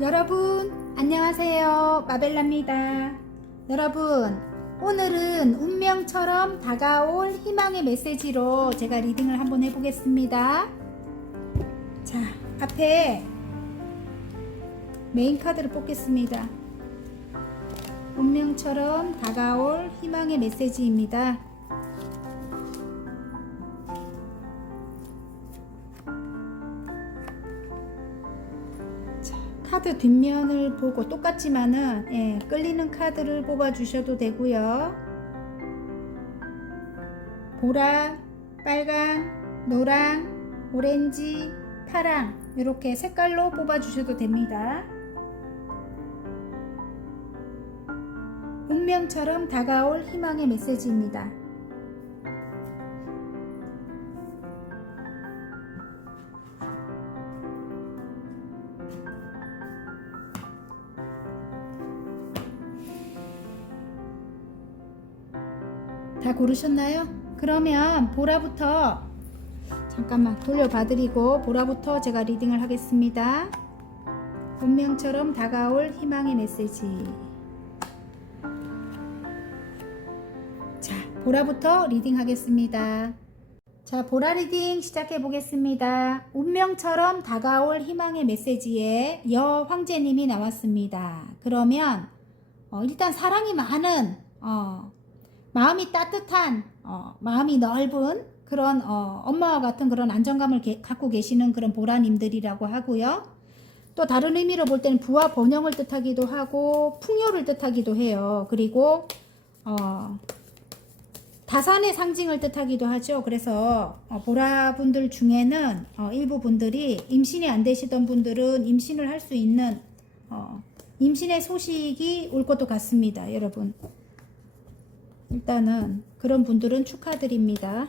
여러분 안녕하세요, 마벨라입니다. 여러분, 오늘은 운명처럼 다가올 희망의 메시지로 제가 리딩을 한번 해보겠습니다. 자, 앞에 메인 카드를 뽑겠습니다. 운명처럼 다가올 희망의 메시지입니다. 카드 뒷면을 보고 똑같지만은 끌리는 카드를 뽑아 주셔도 되고요. 보라, 빨강, 노랑, 오렌지, 파랑 이렇게 색깔로 뽑아 주셔도 됩니다. 운명처럼 다가올 희망의 메시지입니다. 다 고르셨나요? 그러면 보라부터 잠깐만 돌려봐드리고 보라부터 제가 리딩을 하겠습니다. 운명처럼 다가올 희망의 메시지. 자, 보라부터 리딩 하겠습니다. 자, 보라 리딩 시작해 보겠습니다. 운명처럼 다가올 희망의 메시지에 여황제님이 나왔습니다. 그러면 일단 사랑이 많은 마음이 따뜻한 마음이 넓은 그런 엄마와 같은 그런 안정감을 갖고 계시는 그런 보라님들이라고 하고요. 또 다른 의미로 볼 때는 부와 번영을 뜻하기도 하고 풍요를 뜻하기도 해요. 그리고 다산의 상징을 뜻하기도 하죠. 그래서 보라분들 중에는 일부 분들이 임신이 안 되시던 분들은 임신을 할 수 있는 임신의 소식이 올 것도 같습니다. 여러분, 일단은 그런 분들은 축하드립니다.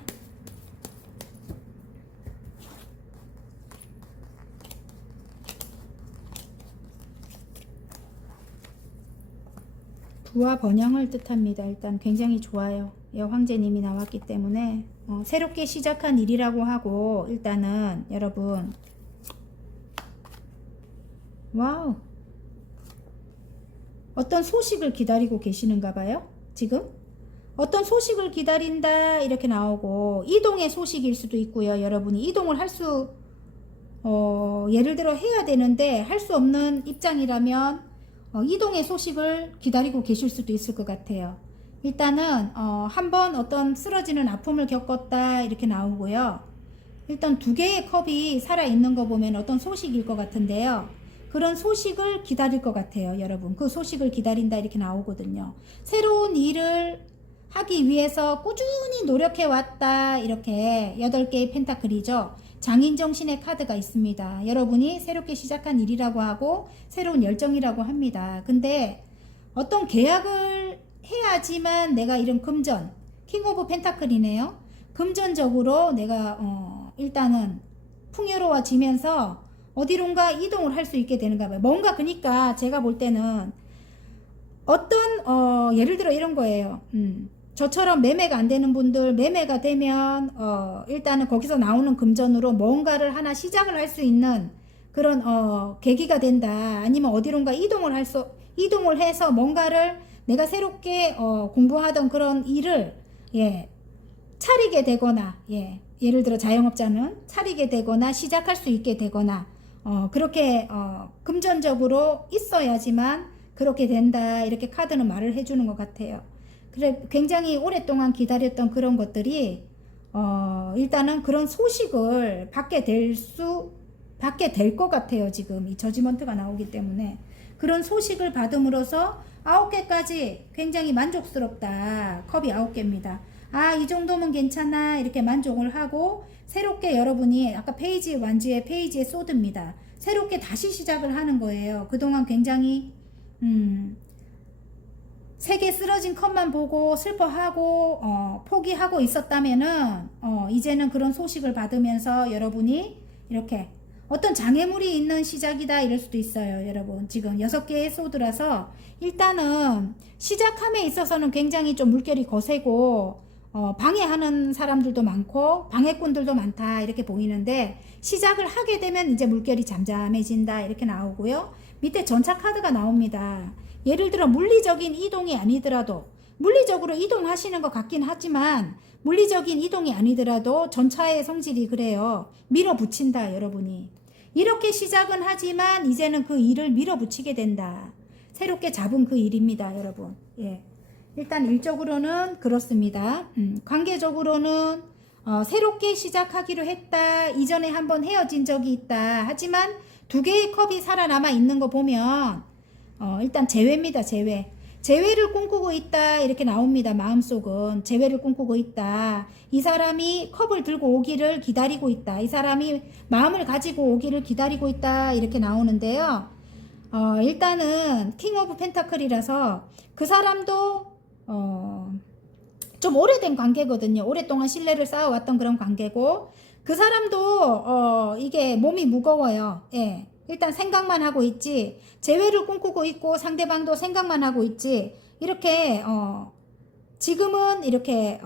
부와 번영을 뜻합니다. 일단 굉장히 좋아요. 여황제님이 나왔기 때문에 새롭게 시작한 일이라고 하고, 일단은 여러분, 와우, 어떤 소식을 기다리고 계시는가 봐요. 지금 어떤 소식을 기다린다 이렇게 나오고, 이동의 소식일 수도 있고요. 여러분이 이동을 할 수 예를 들어 해야 되는데 할 수 없는 입장이라면 이동의 소식을 기다리고 계실 수도 있을 것 같아요. 일단은 한번 어떤 쓰러지는 아픔을 겪었다 이렇게 나오고요. 일단 두 개의 컵이 살아있는 거 보면 어떤 소식일 것 같은데요. 그런 소식을 기다릴 것 같아요. 여러분, 그 소식을 기다린다 이렇게 나오거든요. 새로운 일을 하기 위해서 꾸준히 노력해 왔다. 이렇게 8개의 펜타클이죠. 장인정신의 카드가 있습니다. 여러분이 새롭게 시작한 일이라고 하고 새로운 열정이라고 합니다. 근데 어떤 계약을 해야지만 내가 이런 금전, 킹 오브 펜타클이네요. 금전적으로 내가 일단은 풍요로워지면서 어디론가 이동을 할 수 있게 되는가 봐요. 뭔가, 그러니까 제가 볼 때는 어떤 예를 들어 이런 거예요. 저처럼 매매가 안 되는 분들, 매매가 되면 일단은 거기서 나오는 금전으로 뭔가를 하나 시작을 할 수 있는 그런 계기가 된다. 아니면 어디론가 이동을 해서 뭔가를 내가 새롭게 공부하던 그런 일을 차리게 되거나, 예를 들어 자영업자는 차리게 되거나 시작할 수 있게 되거나, 그렇게 금전적으로 있어야지만 그렇게 된다. 이렇게 카드는 말을 해주는 것 같아요. 그래, 굉장히 오랫동안 기다렸던 그런 것들이 일단은 그런 소식을 받게 될 것 같아요. 지금 이 저지먼트가 나오기 때문에 그런 소식을 받음으로써 9개까지 굉장히 만족스럽다. 컵이 9개입니다. 아, 이 정도면 괜찮아. 이렇게 만족을 하고 새롭게 여러분이 아까 페이지 완주의 페이지에 쏟습니다. 새롭게 다시 시작을 하는 거예요. 그동안 굉장히 3개 쓰러진 컵만 보고 슬퍼하고 포기하고 있었다면은 이제는 그런 소식을 받으면서 여러분이 이렇게 어떤 장애물이 있는 시작이다 이럴 수도 있어요. 여러분, 지금 6개의 소드라서 일단은 시작함에 있어서는 굉장히 좀 물결이 거세고 방해하는 사람들도 많고 방해꾼들도 많다 이렇게 보이는데, 시작을 하게 되면 이제 물결이 잠잠해진다 이렇게 나오고요. 밑에 전차 카드가 나옵니다. 예를 들어 물리적인 이동이 아니더라도 물리적으로 이동하시는 것 같긴 하지만 물리적인 이동이 아니더라도 전차의 성질이 그래요. 밀어붙인다 여러분이. 이렇게 시작은 하지만 이제는 그 일을 밀어붙이게 된다. 새롭게 잡은 그 일입니다 여러분. 예. 일단 일적으로는 그렇습니다. 관계적으로는 새롭게 시작하기로 했다. 이전에 한번 헤어진 적이 있다. 하지만 두 개의 컵이 살아남아 있는 거 보면 일단 재회입니다. 재회. 재회를 꿈꾸고 있다. 이렇게 나옵니다. 마음속은 재회를 꿈꾸고 있다. 이 사람이 컵을 들고 오기를 기다리고 있다. 이 사람이 마음을 가지고 오기를 기다리고 있다. 이렇게 나오는데요. 일단은 킹 오브 펜타클이라서 그 사람도 좀 오래된 관계거든요. 오랫동안 신뢰를 쌓아왔던 그런 관계고 그 사람도 이게 몸이 무거워요. 예. 일단 생각만 하고 있지 재회를 꿈꾸고 있고 상대방도 생각만 하고 있지 이렇게 지금은 이렇게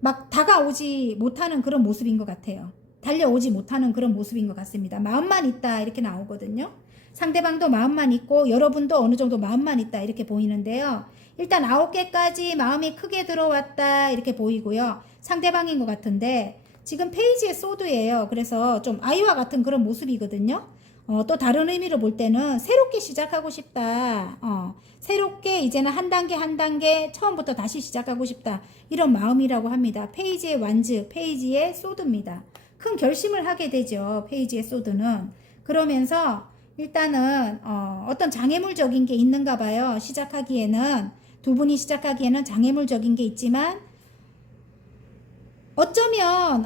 막 다가오지 못하는 그런 모습인 것 같아요. 달려오지 못하는 그런 모습인 것 같습니다. 마음만 있다 이렇게 나오거든요. 상대방도 마음만 있고 여러분도 어느 정도 마음만 있다 이렇게 보이는데요. 일단 9개까지 마음이 크게 들어왔다 이렇게 보이고요. 상대방인 것 같은데 지금 페이지의 소드예요. 그래서 좀 아이와 같은 그런 모습이거든요. 또 다른 의미로 볼 때는 새롭게 시작하고 싶다. 새롭게 이제는 한 단계 한 단계 처음부터 다시 시작하고 싶다. 이런 마음이라고 합니다. 페이지의 완즈, 페이지의 소드입니다. 큰 결심을 하게 되죠. 페이지의 소드는. 그러면서 일단은 어떤 장애물적인 게 있는가 봐요. 시작하기에는 두 분이 시작하기에는 장애물적인 게 있지만 어쩌면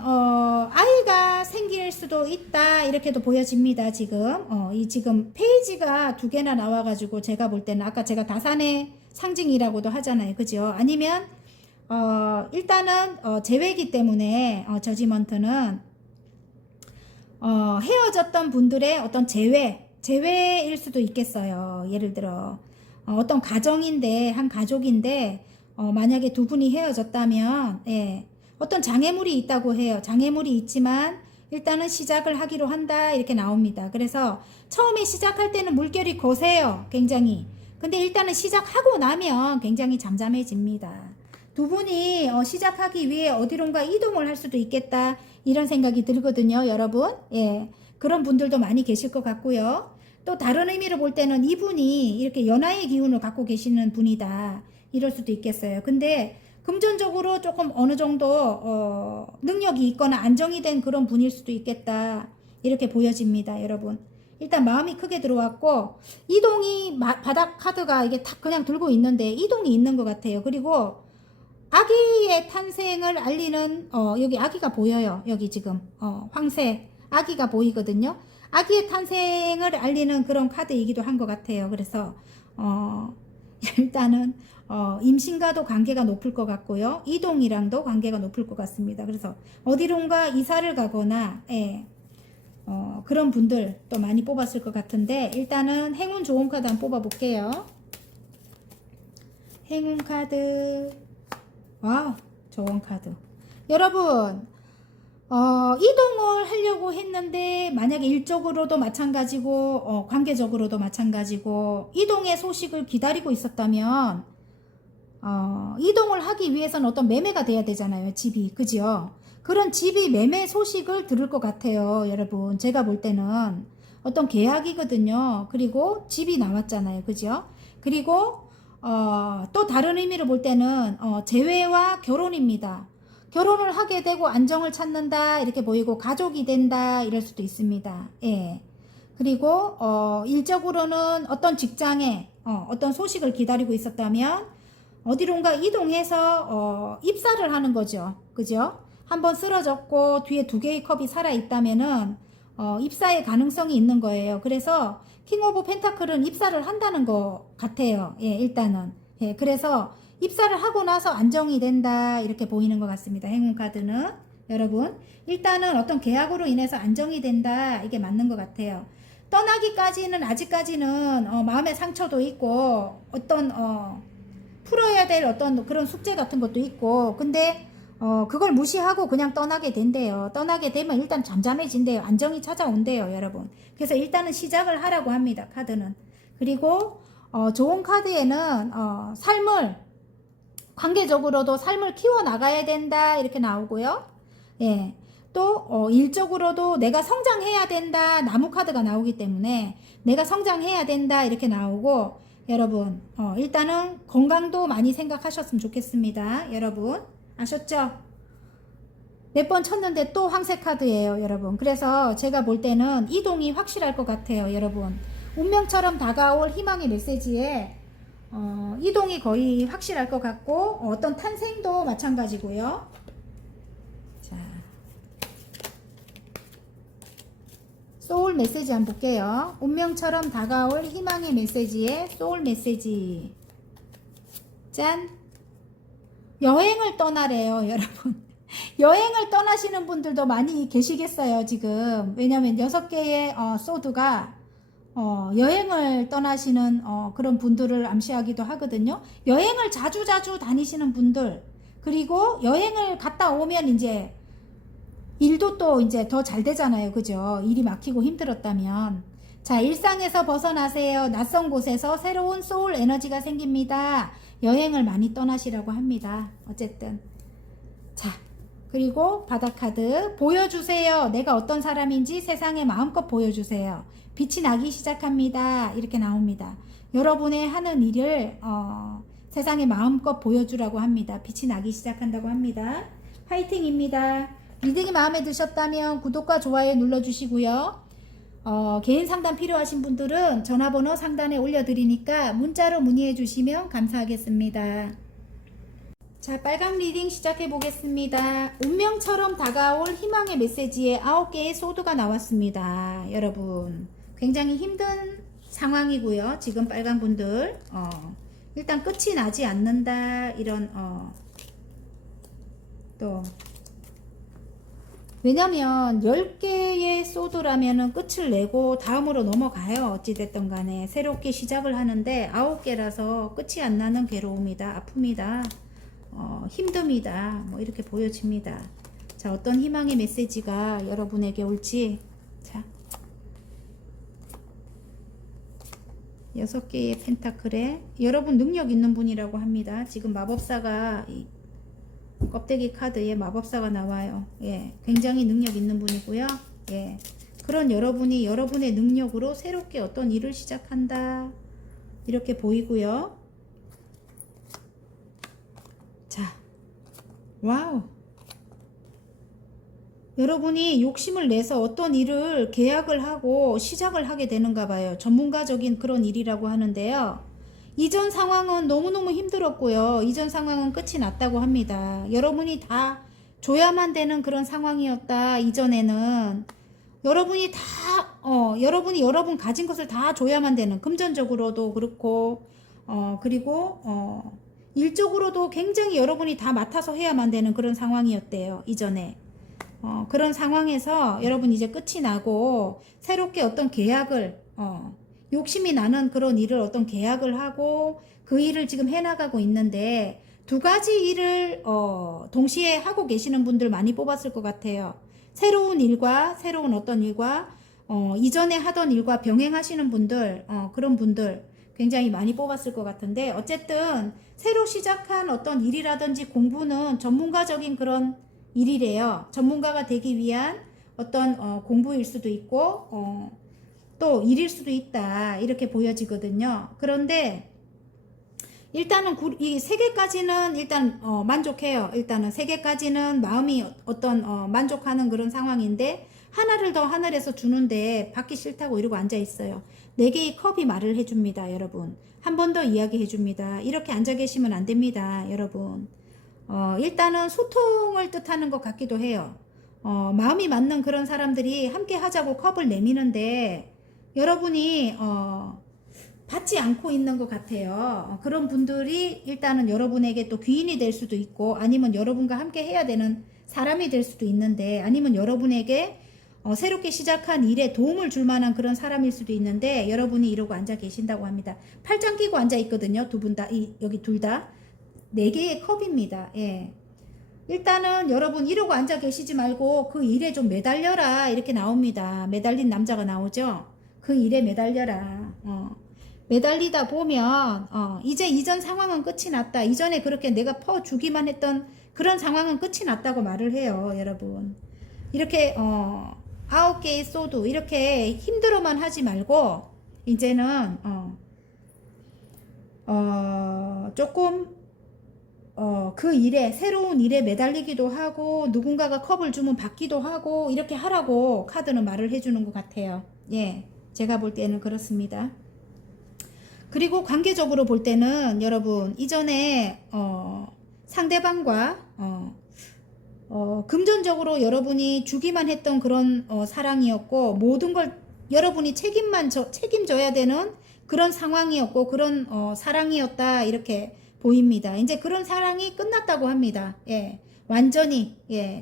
아이가 생길 수도 있다 이렇게도 보여집니다. 지금 지금 페이지가 두 개나 나와가지고 제가 볼 때는 아까 제가 다산의 상징이라고도 하잖아요. 그죠? 아니면 일단은 재회이기 때문에 저지먼트는 헤어졌던 분들의 어떤 재회일 수도 있겠어요. 예를 들어 어떤 가정인데 한 가족인데 만약에 두 분이 헤어졌다면 예, 어떤 장애물이 있다고 해요. 장애물이 있지만 일단은 시작을 하기로 한다 이렇게 나옵니다. 그래서 처음에 시작할 때는 물결이 거세요. 굉장히. 근데 일단은 시작하고 나면 굉장히 잠잠해집니다. 두 분이 시작하기 위해 어디론가 이동을 할 수도 있겠다 이런 생각이 들거든요. 여러분. 예, 그런 분들도 많이 계실 것 같고요. 또 다른 의미로 볼 때는 이분이 이렇게 연하의 기운을 갖고 계시는 분이다 이럴 수도 있겠어요. 근데 금전적으로 조금 어느 정도 능력이 있거나 안정이 된 그런 분일 수도 있겠다 이렇게 보여집니다. 여러분 일단 마음이 크게 들어왔고 이동이 바닥 카드가 이게 탁 그냥 들고 있는데 이동이 있는 것 같아요. 그리고 아기의 탄생을 알리는 여기 아기가 보여요. 여기 지금 황새 아기가 보이거든요. 아기의 탄생을 알리는 그런 카드이기도 한 것 같아요. 그래서 일단은 임신과도 관계가 높을 것 같고요. 이동이랑도 관계가 높을 것 같습니다. 그래서 어디론가 이사를 가거나 예, 그런 분들 또 많이 뽑았을 것 같은데 일단은 행운 좋은 카드 한번 뽑아 볼게요. 행운 카드. 와우, 좋은 카드. 여러분 이동을 하려고 했는데 만약에 일적으로도 마찬가지고 관계적으로도 마찬가지고 이동의 소식을 기다리고 있었다면 이동을 하기 위해서는 어떤 매매가 돼야 되잖아요. 집이. 그죠? 그런 집이 매매 소식을 들을 것 같아요. 여러분 제가 볼 때는 어떤 계약이거든요. 그리고 집이 나왔잖아요. 그죠? 그리고 또 다른 의미로 볼 때는 재회와 결혼입니다. 결혼을 하게 되고 안정을 찾는다 이렇게 보이고 가족이 된다 이럴 수도 있습니다. 예. 그리고 일적으로는 어떤 직장에 어떤 소식을 기다리고 있었다면 어디론가 이동해서 입사를 하는 거죠. 그죠? 한번 쓰러졌고 뒤에 두 개의 컵이 살아 있다면은 입사의 가능성이 있는 거예요. 그래서 킹 오브 펜타클은 입사를 한다는 것 같아요. 예, 일단은. 예, 그래서 입사를 하고 나서 안정이 된다 이렇게 보이는 것 같습니다. 행운 카드는 여러분 일단은 어떤 계약으로 인해서 안정이 된다 이게 맞는 것 같아요. 떠나기까지는 아직까지는 마음의 상처도 있고 어떤 풀어야 될 어떤 그런 숙제 같은 것도 있고 근데 그걸 무시하고 그냥 떠나게 된대요. 떠나게 되면 일단 잠잠해진대요. 안정이 찾아온대요, 여러분. 그래서 일단은 시작을 하라고 합니다, 카드는. 그리고 좋은 카드에는 삶을, 관계적으로도 삶을 키워나가야 된다 이렇게 나오고요. 예. 또 일적으로도 내가 성장해야 된다, 나무 카드가 나오기 때문에 내가 성장해야 된다 이렇게 나오고, 여러분 일단은 건강도 많이 생각하셨으면 좋겠습니다. 여러분 아셨죠? 몇 번 쳤는데 또 황새 카드예요, 여러분. 그래서 제가 볼 때는 이동이 확실할 것 같아요, 여러분. 운명처럼 다가올 희망의 메시지에 이동이 거의 확실할 것 같고, 어떤 탄생도 마찬가지고요. 자, 소울 메시지 한번 볼게요. 운명처럼 다가올 희망의 메시지에 소울 메시지. 짠! 여행을 떠나래요, 여러분. 여행을 떠나시는 분들도 많이 계시겠어요, 지금. 왜냐면 6개의 소드가 여행을 떠나시는 그런 분들을 암시하기도 하거든요. 여행을 자주자주 다니시는 분들, 그리고 여행을 갔다 오면 이제 일도 또 이제 더 잘 되잖아요, 그죠? 일이 막히고 힘들었다면. 자, 일상에서 벗어나세요. 낯선 곳에서 새로운 소울 에너지가 생깁니다. 여행을 많이 떠나시라고 합니다. 어쨌든. 자, 그리고 바닥 카드 보여주세요. 내가 어떤 사람인지 세상에 마음껏 보여주세요. 빛이 나기 시작합니다. 이렇게 나옵니다. 여러분의 하는 일을 세상에 마음껏 보여주라고 합니다. 빛이 나기 시작한다고 합니다. 화이팅입니다. 리딩이 마음에 드셨다면 구독과 좋아요 눌러주시고요. 개인 상담 필요하신 분들은 전화번호 상단에 올려드리니까 문자로 문의해 주시면 감사하겠습니다. 자, 빨강 리딩 시작해 보겠습니다. 운명처럼 다가올 희망의 메시지에 9개의 소드가 나왔습니다. 여러분 굉장히 힘든 상황이고요. 지금 빨강 분들 일단 끝이 나지 않는다, 이런 또 왜냐면 10개의 소드라면은 끝을 내고 다음으로 넘어가요. 어찌됐든 간에 새롭게 시작을 하는데 9개라서 끝이 안 나는 괴로움이다, 아픔이다, 힘듦이다, 뭐 이렇게 보여집니다. 자, 어떤 희망의 메시지가 여러분에게 올지. 자, 6개의 펜타클에 여러분 능력 있는 분이라고 합니다. 지금 마법사가 이 껍데기 카드에 마법사가 나와요. 예, 굉장히 능력 있는 분이고요. 예, 그런 여러분이 여러분의 능력으로 새롭게 어떤 일을 시작한다 이렇게 보이고요. 자, 와우. 여러분이 욕심을 내서 어떤 일을 계약을 하고 시작을 하게 되는가 봐요. 전문가적인 그런 일이라고 하는데요. 이전 상황은 너무너무 힘들었고요. 이전 상황은 끝이 났다고 합니다. 여러분이 다 줘야만 되는 그런 상황이었다. 이전에는 여러분이 다 여러분이 여러분 가진 것을 다 줘야만 되는, 금전적으로도 그렇고 그리고 일적으로도 굉장히 여러분이 다 맡아서 해야만 되는 그런 상황이었대요, 이전에. 그런 상황에서 여러분 이제 끝이 나고 새롭게 어떤 계약을 욕심이 나는 그런 일을 어떤 계약을 하고 그 일을 지금 해나가고 있는데, 2가지 일을 동시에 하고 계시는 분들 많이 뽑았을 것 같아요. 새로운 일과 새로운 어떤 일과 이전에 하던 일과 병행하시는 분들, 그런 분들 굉장히 많이 뽑았을 것 같은데, 어쨌든 새로 시작한 어떤 일이라든지 공부는 전문가적인 그런 일이래요. 전문가가 되기 위한 어떤 공부일 수도 있고 또 일일 수도 있다, 이렇게 보여지거든요. 그런데 일단은 이 3개까지는 일단 만족해요. 일단은 3개까지는 마음이 어떤 만족하는 그런 상황인데, 하나를 더 하늘에서 주는데 받기 싫다고 이러고 앉아 있어요. 4개의 컵이 말을 해줍니다, 여러분. 한 번 더 이야기해 줍니다. 이렇게 앉아 계시면 안 됩니다, 여러분. 일단은 소통을 뜻하는 것 같기도 해요. 마음이 맞는 그런 사람들이 함께 하자고 컵을 내미는데 여러분이 받지 않고 있는 것 같아요. 그런 분들이 일단은 여러분에게 또 귀인이 될 수도 있고, 아니면 여러분과 함께 해야 되는 사람이 될 수도 있는데, 아니면 여러분에게 새롭게 시작한 일에 도움을 줄 만한 그런 사람일 수도 있는데, 여러분이 이러고 앉아 계신다고 합니다. 팔짱 끼고 앉아 있거든요. 두 분 다, 여기 둘 다. 4개의 컵입니다. 예. 일단은 여러분 이러고 앉아 계시지 말고 그 일에 좀 매달려라 이렇게 나옵니다. 매달린 남자가 나오죠. 그 일에 매달려라. 매달리다 보면 이제 이전 상황은 끝이 났다. 이전에 그렇게 내가 퍼주기만 했던 그런 상황은 끝이 났다고 말을 해요. 여러분 이렇게 9개의 소드 이렇게 힘들어만 하지 말고 이제는 조금 그 일에 새로운 일에 매달리기도 하고 누군가가 컵을 주면 받기도 하고 이렇게 하라고 카드는 말을 해주는 것 같아요. 예, 제가 볼 때는 그렇습니다. 그리고 관계적으로 볼 때는 여러분 이전에 상대방과 금전적으로 여러분이 주기만 했던 그런 사랑이었고 모든 걸 여러분이 책임져야 되는 그런 상황이었고 그런 사랑이었다 이렇게 보입니다. 이제 그런 사랑이 끝났다고 합니다. 예, 완전히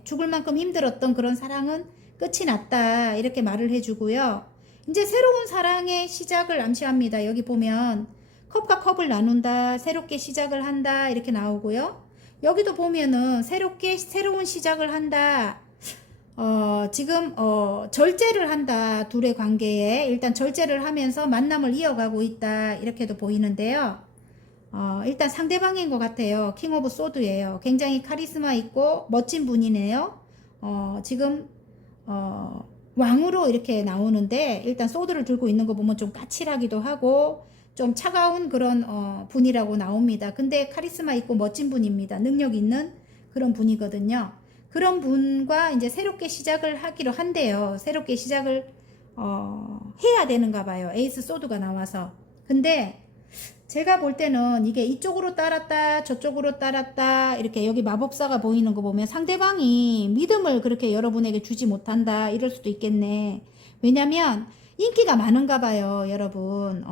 죽을 만큼 힘들었던 그런 사랑은 끝이 났다 이렇게 말을 해주고요. 이제 새로운 사랑의 시작을 암시합니다. 여기 보면 컵과 컵을 나눈다, 새롭게 시작을 한다 이렇게 나오고요. 여기도 보면은 새로운 시작을 한다. 지금 절제를 한다. 둘의 관계에 일단 절제를 하면서 만남을 이어가고 있다 이렇게도 보이는데요. 일단 상대방인 것 같아요. 킹 오브 소드예요. 굉장히 카리스마 있고 멋진 분이네요. 지금 왕으로 이렇게 나오는데 일단 소드를 들고 있는 거 보면 좀 까칠하기도 하고 좀 차가운 그런 분이라고 나옵니다. 근데 카리스마 있고 멋진 분입니다. 능력 있는 그런 분이거든요. 그런 분과 이제 새롭게 시작을 하기로 한대요. 새롭게 시작을 해야 되는가 봐요. 에이스 소드가 나와서. 근데 제가 볼 때는 이게 이쪽으로 따랐다 저쪽으로 따랐다 이렇게 여기 마법사가 보이는 거 보면 상대방이 믿음을 그렇게 여러분에게 주지 못한다 이럴 수도 있겠네. 왜냐면 인기가 많은가 봐요. 여러분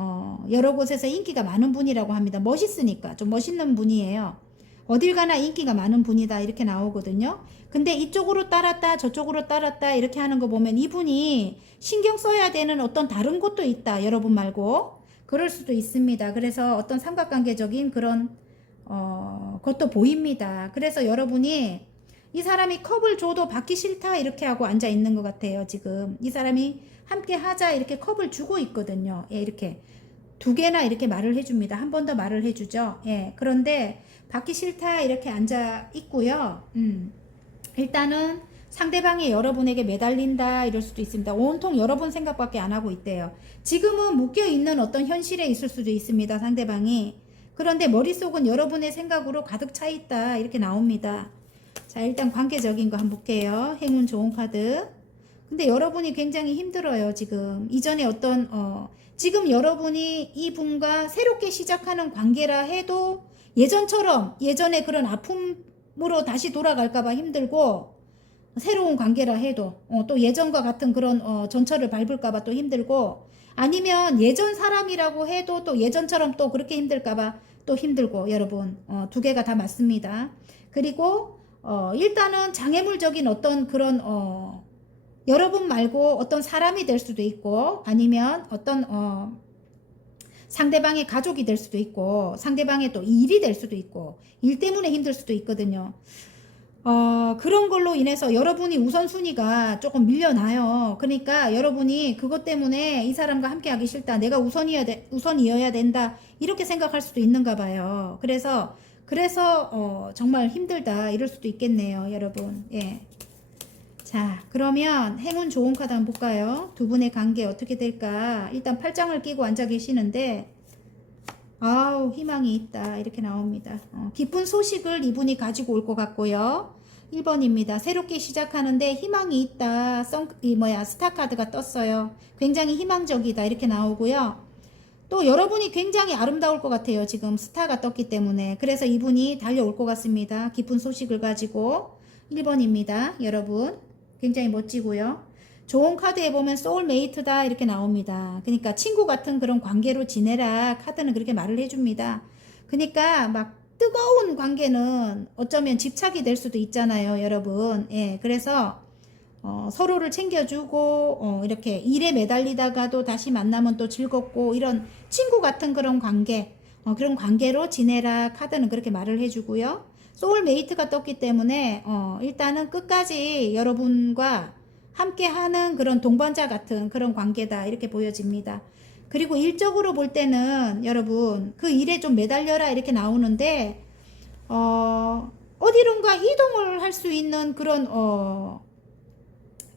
여러 곳에서 인기가 많은 분이라고 합니다. 멋있으니까 좀 멋있는 분이에요. 어딜 가나 인기가 많은 분이다 이렇게 나오거든요. 근데 이쪽으로 따랐다 저쪽으로 따랐다 이렇게 하는 거 보면 이분이 신경 써야 되는 어떤 다른 곳도 있다. 여러분 말고 그럴 수도 있습니다. 그래서 어떤 삼각관계적인 그런 것도 보입니다. 그래서 여러분이 이 사람이 컵을 줘도 받기 싫다 이렇게 하고 앉아 있는 것 같아요. 지금 이 사람이 함께 하자 이렇게 컵을 주고 있거든요. 예, 이렇게 두 개나 이렇게 말을 해줍니다. 한 번 더 말을 해주죠. 예, 그런데 받기 싫다 이렇게 앉아 있고요. 일단은 상대방이 여러분에게 매달린다 이럴 수도 있습니다. 온통 여러분 생각밖에 안 하고 있대요. 지금은 묶여있는 어떤 현실에 있을 수도 있습니다. 상대방이. 그런데 머릿속은 여러분의 생각으로 가득 차 있다 이렇게 나옵니다. 자, 일단 관계적인 거 한번 볼게요. 행운 좋은 카드. 근데 여러분이 굉장히 힘들어요. 지금 이전에 어떤 지금 여러분이 이분과 새롭게 시작하는 관계라 해도 예전처럼 예전에 그런 아픔으로 다시 돌아갈까봐 힘들고 새로운 관계라 해도 또 예전과 같은 그런 전철을 밟을까봐 또 힘들고 아니면 예전 사람이라고 해도 또 예전처럼 또 그렇게 힘들까봐 또 힘들고 여러분 두 개가 다 맞습니다. 그리고 일단은 장애물적인 어떤 그런 여러분 말고 어떤 사람이 될 수도 있고 아니면 어떤 상대방의 가족이 될 수도 있고 상대방의 또 일이 될 수도 있고 일 때문에 힘들 수도 있거든요. 그런 걸로 인해서 여러분이 우선순위가 조금 밀려나요. 그러니까 여러분이 그것 때문에 이 사람과 함께 하기 싫다. 내가 우선이어야 된다. 이렇게 생각할 수도 있는가 봐요. 그래서 정말 힘들다. 이럴 수도 있겠네요. 여러분. 예. 자, 그러면 행운 좋은 카드 한번 볼까요? 두 분의 관계 어떻게 될까? 일단 팔짱을 끼고 앉아 계시는데 아우 희망이 있다 이렇게 나옵니다. 기쁜 소식을 이분이 가지고 올 것 같고요. 1번입니다. 새롭게 시작하는데 희망이 있다. 스타 카드가 떴어요. 굉장히 희망적이다 이렇게 나오고요. 또 여러분이 굉장히 아름다울 것 같아요. 지금 스타가 떴기 때문에. 그래서 이분이 달려올 것 같습니다. 기쁜 소식을 가지고. 1번입니다. 여러분 굉장히 멋지고요. 좋은 카드에 보면 소울메이트다 이렇게 나옵니다. 그러니까 친구 같은 그런 관계로 지내라 카드는 그렇게 말을 해줍니다. 그러니까 막 뜨거운 관계는 어쩌면 집착이 될 수도 있잖아요. 여러분. 예, 그래서 서로를 챙겨주고 이렇게 일에 매달리다가도 다시 만나면 또 즐겁고 이런 친구 같은 그런 관계 그런 관계로 지내라 카드는 그렇게 말을 해주고요. 소울메이트가 떴기 때문에 일단은 끝까지 여러분과 함께하는 그런 동반자 같은 그런 관계다 이렇게 보여집니다. 그리고 일적으로 볼 때는 여러분 그 일에 좀 매달려라 이렇게 나오는데 어디론가 이동을 할 수 있는 그런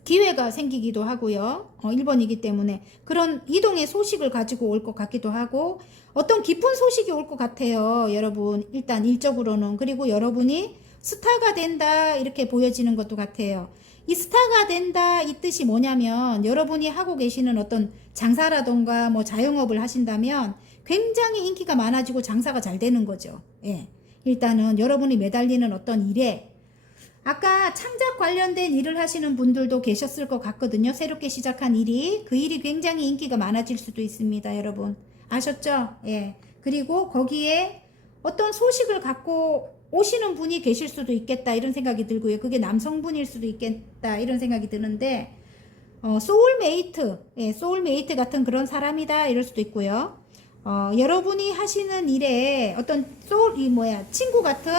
기회가 생기기도 하고요. 1번이기 때문에 그런 이동의 소식을 가지고 올 것 같기도 하고 어떤 기쁜 소식이 올 것 같아요. 여러분 일단 일적으로는. 그리고 여러분이 스타가 된다 이렇게 보여지는 것도 같아요. 이 스타가 된다 이 뜻이 뭐냐면 여러분이 하고 계시는 어떤 장사라던가 뭐 자영업을 하신다면 굉장히 인기가 많아지고 장사가 잘 되는 거죠. 예. 일단은 여러분이 매달리는 어떤 일에 아까 창작 관련된 일을 하시는 분들도 계셨을 것 같거든요. 새롭게 시작한 일이. 그 일이 굉장히 인기가 많아질 수도 있습니다, 여러분. 아셨죠? 예. 그리고 거기에 어떤 소식을 갖고 오시는 분이 계실 수도 있겠다, 이런 생각이 들고요. 그게 남성분일 수도 있겠다, 이런 생각이 드는데, 소울메이트, 예, 소울메이트 같은 그런 사람이다, 이럴 수도 있고요. 여러분이 하시는 일에 어떤 친구 같은,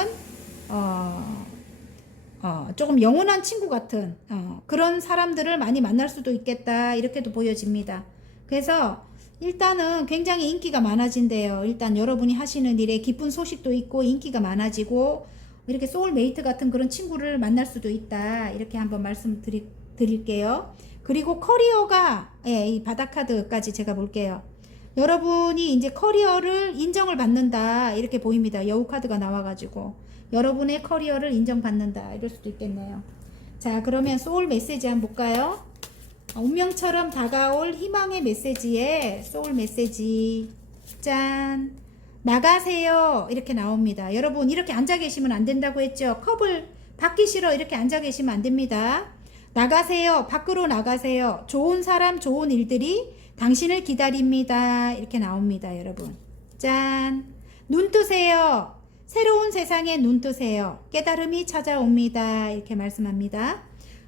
조금 영원한 친구 같은 그런 사람들을 많이 만날 수도 있겠다 이렇게도 보여집니다. 그래서 일단은 굉장히 인기가 많아진대요. 일단 여러분이 하시는 일에 기쁜 소식도 있고 인기가 많아지고 이렇게 소울메이트 같은 그런 친구를 만날 수도 있다 이렇게 한번 말씀드릴게요. 그리고 커리어가 이 바닥카드까지 제가 볼게요. 여러분이 이제 커리어를 인정을 받는다 이렇게 보입니다. 여우 카드가 나와가지고 여러분의 커리어를 인정받는다 이럴 수도 있겠네요. 자, 그러면 소울 메시지 한번 볼까요? 운명처럼 다가올 희망의 메시지에 소울 메시지 짠, 나가세요 이렇게 나옵니다. 여러분 이렇게 앉아 계시면 안 된다고 했죠. 컵을 받기 싫어 이렇게 앉아 계시면 안 됩니다. 나가세요. 밖으로 나가세요. 좋은 사람 좋은 일들이 당신을 기다립니다 이렇게 나옵니다. 여러분 짠, 눈 뜨세요. 새로운 세상에 눈 뜨세요. 깨달음이 찾아옵니다. 이렇게 말씀합니다.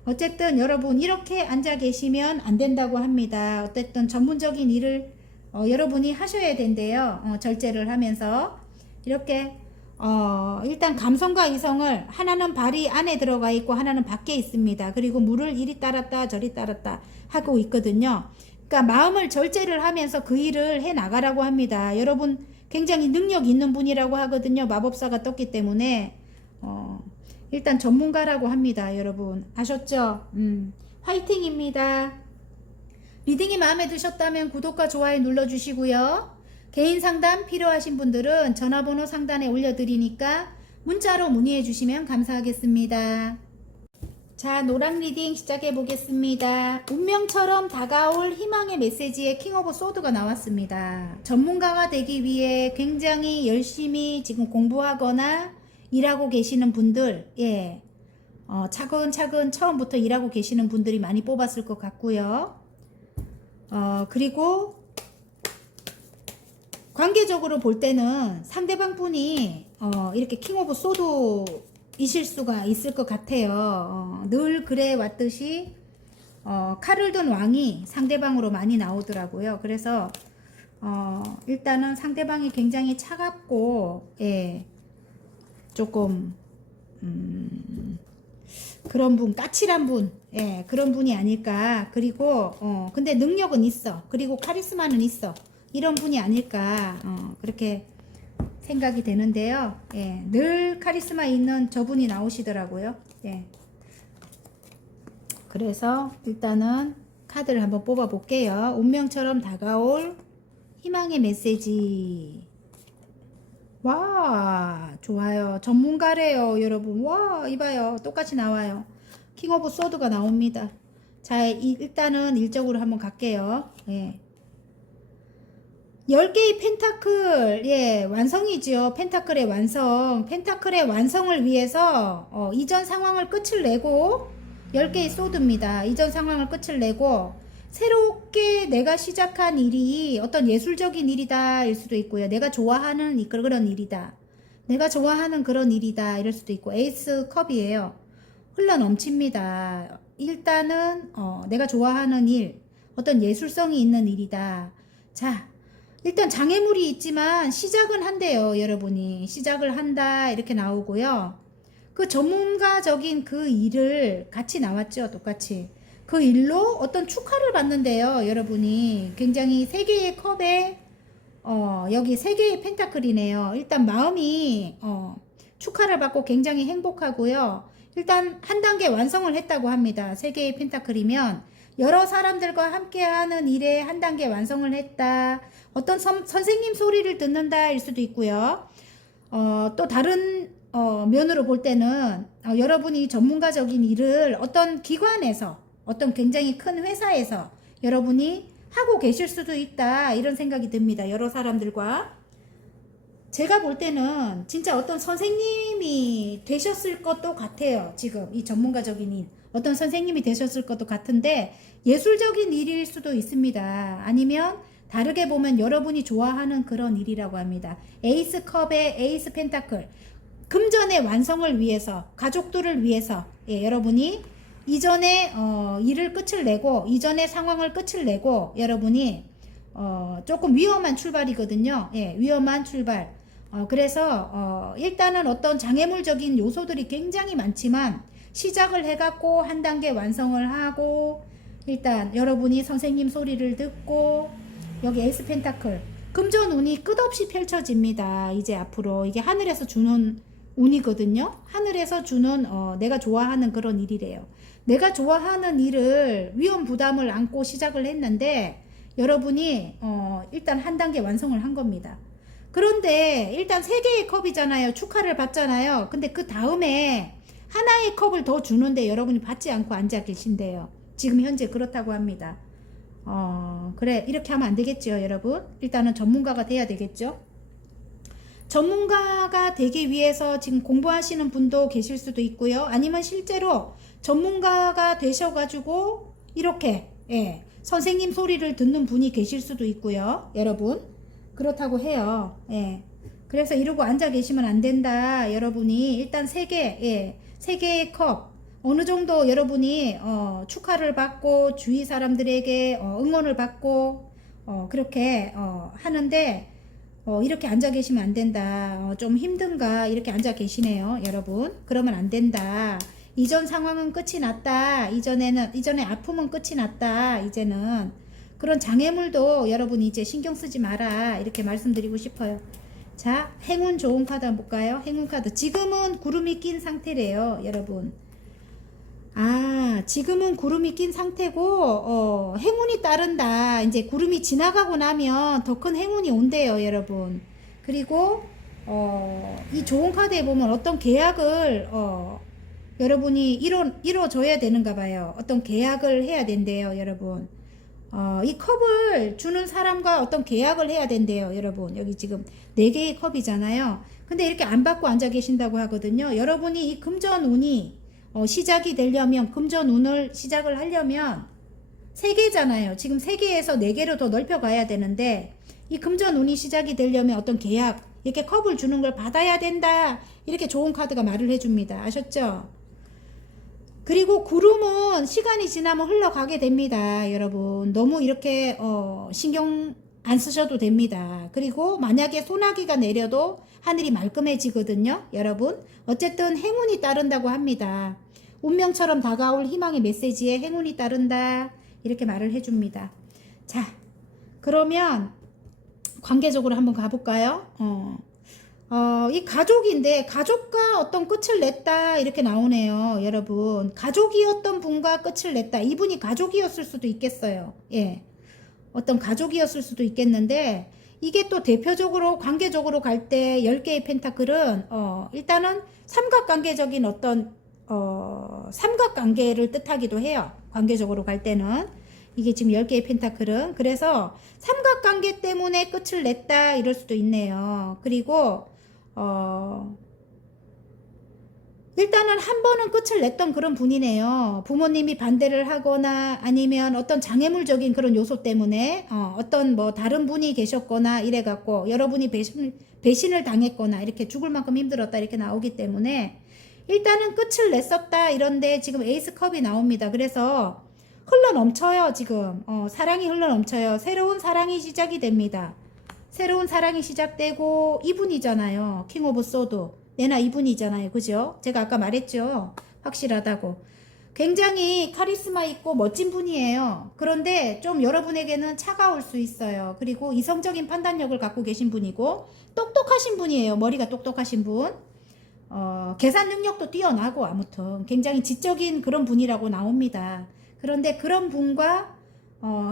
어쨌든 여러분 이렇게 앉아 계시면 안 된다고 합니다. 어쨌든 전문적인 일을 여러분이 하셔야 된대요. 절제를 하면서 이렇게 일단 감성과 이성을 하나는 발이 안에 들어가 있고 하나는 밖에 있습니다. 그리고 물을 이리 따랐다 저리 따랐다 하고 있거든요. 그러니까 마음을 절제를 하면서 그 일을 해 나가라고 합니다. 여러분 굉장히 능력 있는 분이라고 하거든요. 마법사가 떴기 때문에 일단 전문가라고 합니다. 여러분 아셨죠? 화이팅입니다. 리딩이 마음에 드셨다면 구독과 좋아요 눌러주시고요. 개인 상담 필요하신 분들은 전화번호 상단에 올려드리니까 문자로 문의해 주시면 감사하겠습니다. 자, 노랑 리딩 시작해 보겠습니다. 운명처럼 다가올 희망의 메시지에 킹 오브 소드가 나왔습니다. 전문가가 되기 위해 굉장히 열심히 지금 공부하거나 일하고 계시는 분들, 예, 차근차근 처음부터 일하고 계시는 분들이 많이 뽑았을 것 같고요. 그리고 관계적으로 볼 때는 상대방 분이 이렇게 킹 오브 소드 이실 수가 있을 것 같아요. 늘 그래 왔듯이 칼을 든 왕이 상대방으로 많이 나오더라고요. 그래서 일단은 상대방이 굉장히 차갑고 예, 조금 그런 분, 까칠한 분, 예, 그런 분이 아닐까. 그리고 근데 능력은 있어. 그리고 카리스마는 있어. 이런 분이 아닐까. 그렇게 생각이 되는데요. 예, 늘 카리스마 있는 저분이 나오시더라고요. 예. 그래서 일단은 카드를 한번 뽑아 볼게요. 운명처럼 다가올 희망의 메시지. 와, 좋아요. 전문가래요, 여러분. 와, 이봐요. 똑같이 나와요. 킹 오브 소드가 나옵니다. 자, 일단은 일적으로 한번 갈게요. 예. 10개의 펜타클, 예, 완성이지요. 펜타클의 완성. 펜타클의 완성을 위해서, 이전 상황을 끝을 내고, 10개의 소드입니다. 이전 상황을 끝을 내고, 새롭게 내가 시작한 일이 어떤 예술적인 일이다, 일 수도 있고요. 내가 좋아하는 그런 일이다. 내가 좋아하는 그런 일이다, 이럴 수도 있고, 에이스 컵이에요. 흘러 넘칩니다. 일단은, 내가 좋아하는 일, 어떤 예술성이 있는 일이다. 자, 일단 장애물이 있지만 시작은 한대요. 여러분이 시작을 한다 이렇게 나오고요. 그 전문가적인 그 일을 같이 나왔죠. 똑같이. 그 일로 어떤 축하를 받는데요. 여러분이 굉장히 세 개의 컵에 여기 세 개의 펜타클이네요. 일단 마음이 축하를 받고 굉장히 행복하고요. 일단 한 단계 완성을 했다고 합니다. 세 개의 펜타클이면 여러 사람들과 함께하는 일에 한 단계 완성을 했다. 어떤 선생님 소리를 듣는다 일 수도 있고요. 또 다른 면으로 볼 때는 여러분이 전문가적인 일을 어떤 기관에서 어떤 굉장히 큰 회사에서 여러분이 하고 계실 수도 있다 이런 생각이 듭니다. 여러 사람들과 제가 볼 때는 진짜 어떤 선생님이 되셨을 것도 같아요. 지금 이 전문가적인 일 어떤 선생님이 되셨을 것도 같은데 예술적인 일일 수도 있습니다. 아니면 다르게 보면 여러분이 좋아하는 그런 일이라고 합니다. 에이스 컵의 에이스 펜타클 금전의 완성을 위해서 가족들을 위해서 여러분이 이전에 일을 끝을 내고 이전의 상황을 끝을 내고 여러분이 조금 위험한 출발이거든요. 예, 위험한 출발. 그래서 일단은 어떤 장애물적인 요소들이 굉장히 많지만 시작을 해갖고 한 단계 완성을 하고 일단 여러분이 선생님 소리를 듣고 여기 에이스 펜타클 금전 운이 끝없이 펼쳐집니다. 이제 앞으로 이게 하늘에서 주는 운이거든요. 하늘에서 주는 내가 좋아하는 그런 일이래요. 내가 좋아하는 일을 위험 부담을 안고 시작을 했는데 여러분이 일단 한 단계 완성을 한 겁니다. 그런데 일단 세 개의 컵이잖아요. 축하를 받잖아요. 근데 그 다음에 하나의 컵을 더 주는데 여러분이 받지 않고 앉아 계신대요. 지금 현재 그렇다고 합니다. 그래 이렇게 하면 안 되겠죠, 여러분. 일단은 전문가가 돼야 되겠죠. 전문가가 되기 위해서 지금 공부하시는 분도 계실 수도 있고요. 아니면 실제로 전문가가 되셔가지고 이렇게 선생님 소리를 듣는 분이 계실 수도 있고요. 여러분 그렇다고 해요. 그래서 이러고 앉아 계시면 안 된다. 여러분이 일단 세 개의 컵 어느 정도 여러분이 축하를 받고 주위 사람들에게 응원을 받고 그렇게 하는데 이렇게 앉아 계시면 안 된다. 좀 힘든가 이렇게 앉아 계시네요. 여러분 그러면 안 된다. 이전 상황은 끝이 났다. 이전에 아픔은 끝이 났다. 이제는 그런 장애물도 여러분 이제 신경 쓰지 마라. 이렇게 말씀드리고 싶어요. 자, 행운 좋은 카드 한번 볼까요? 행운 카드. 지금은 구름이 낀 상태래요, 여러분. 지금은 구름이 낀 상태고 행운이 따른다. 이제 구름이 지나가고 나면 더 큰 행운이 온대요, 여러분. 그리고 이 좋은 카드에 보면 어떤 계약을 여러분이 이뤄줘야 되는가 봐요. 어떤 계약을 해야 된대요, 여러분. 이 컵을 주는 사람과 어떤 계약을 해야 된대요, 여러분. 여기 지금 4개의 컵이잖아요. 근데 이렇게 안 받고 앉아 계신다고 하거든요. 여러분이 이 금전운이 시작이 되려면, 금전운을 시작을 하려면 3개잖아요. 지금 3개에서 4개로 더 넓혀가야 되는데 이 금전운이 시작이 되려면 어떤 계약, 이렇게 컵을 주는 걸 받아야 된다. 이렇게 좋은 카드가 말을 해줍니다. 아셨죠? 그리고 구름은 시간이 지나면 흘러가게 됩니다. 여러분 너무 이렇게 신경 안 쓰셔도 됩니다. 그리고 만약에 소나기가 내려도 하늘이 말끔해지거든요. 여러분 어쨌든 행운이 따른다고 합니다. 운명처럼 다가올 희망의 메시지에 행운이 따른다. 이렇게 말을 해줍니다. 자, 그러면 관계적으로 한번 가볼까요? 이 가족인데 가족과 어떤 끝을 냈다 이렇게 나오네요. 여러분 가족이었던 분과 끝을 냈다. 이분이 가족이었을 수도 있겠어요. 어떤 가족이었을 수도 있겠는데 이게 또 대표적으로 관계적으로 갈 때 10개의 펜타클은 일단은 삼각관계적인 어떤 삼각관계를 뜻하기도 해요. 관계적으로 갈 때는 이게 지금 10개의 펜타클은 그래서 삼각관계 때문에 끝을 냈다 이럴 수도 있네요. 그리고 일단은 한 번은 끝을 냈던 그런 분이네요. 부모님이 반대를 하거나 아니면 어떤 장애물적인 그런 요소 때문에 어떤 뭐 다른 분이 계셨거나 이래갖고 여러분이 배신을 당했거나 이렇게 죽을 만큼 힘들었다 이렇게 나오기 때문에 일단은 끝을 냈었다 이런데 지금 에이스 컵이 나옵니다. 그래서 흘러넘쳐요. 지금 사랑이 흘러넘쳐요. 새로운 사랑이 시작이 됩니다. 새로운 사랑이 시작되고 이분이잖아요. 킹 오브 소드. 내나 이분이잖아요. 그죠? 제가 아까 말했죠. 확실하다고. 굉장히 카리스마 있고 멋진 분이에요. 그런데 좀 여러분에게는 차가울 수 있어요. 그리고 이성적인 판단력을 갖고 계신 분이고 똑똑하신 분이에요. 머리가 똑똑하신 분. 계산 능력도 뛰어나고 아무튼 굉장히 지적인 그런 분이라고 나옵니다. 그런데 그런 분과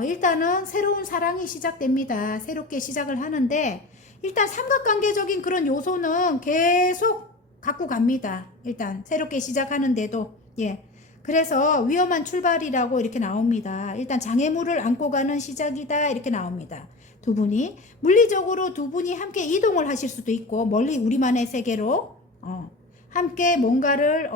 일단은 새로운 사랑이 시작됩니다. 새롭게 시작을 하는데 일단 삼각관계적인 그런 요소는 계속 갖고 갑니다. 일단 새롭게 시작하는데도 예. 그래서 위험한 출발이라고 이렇게 나옵니다. 일단 장애물을 안고 가는 시작이다 이렇게 나옵니다. 두 분이 물리적으로 두 분이 함께 이동을 하실 수도 있고 멀리 우리만의 세계로 함께 뭔가를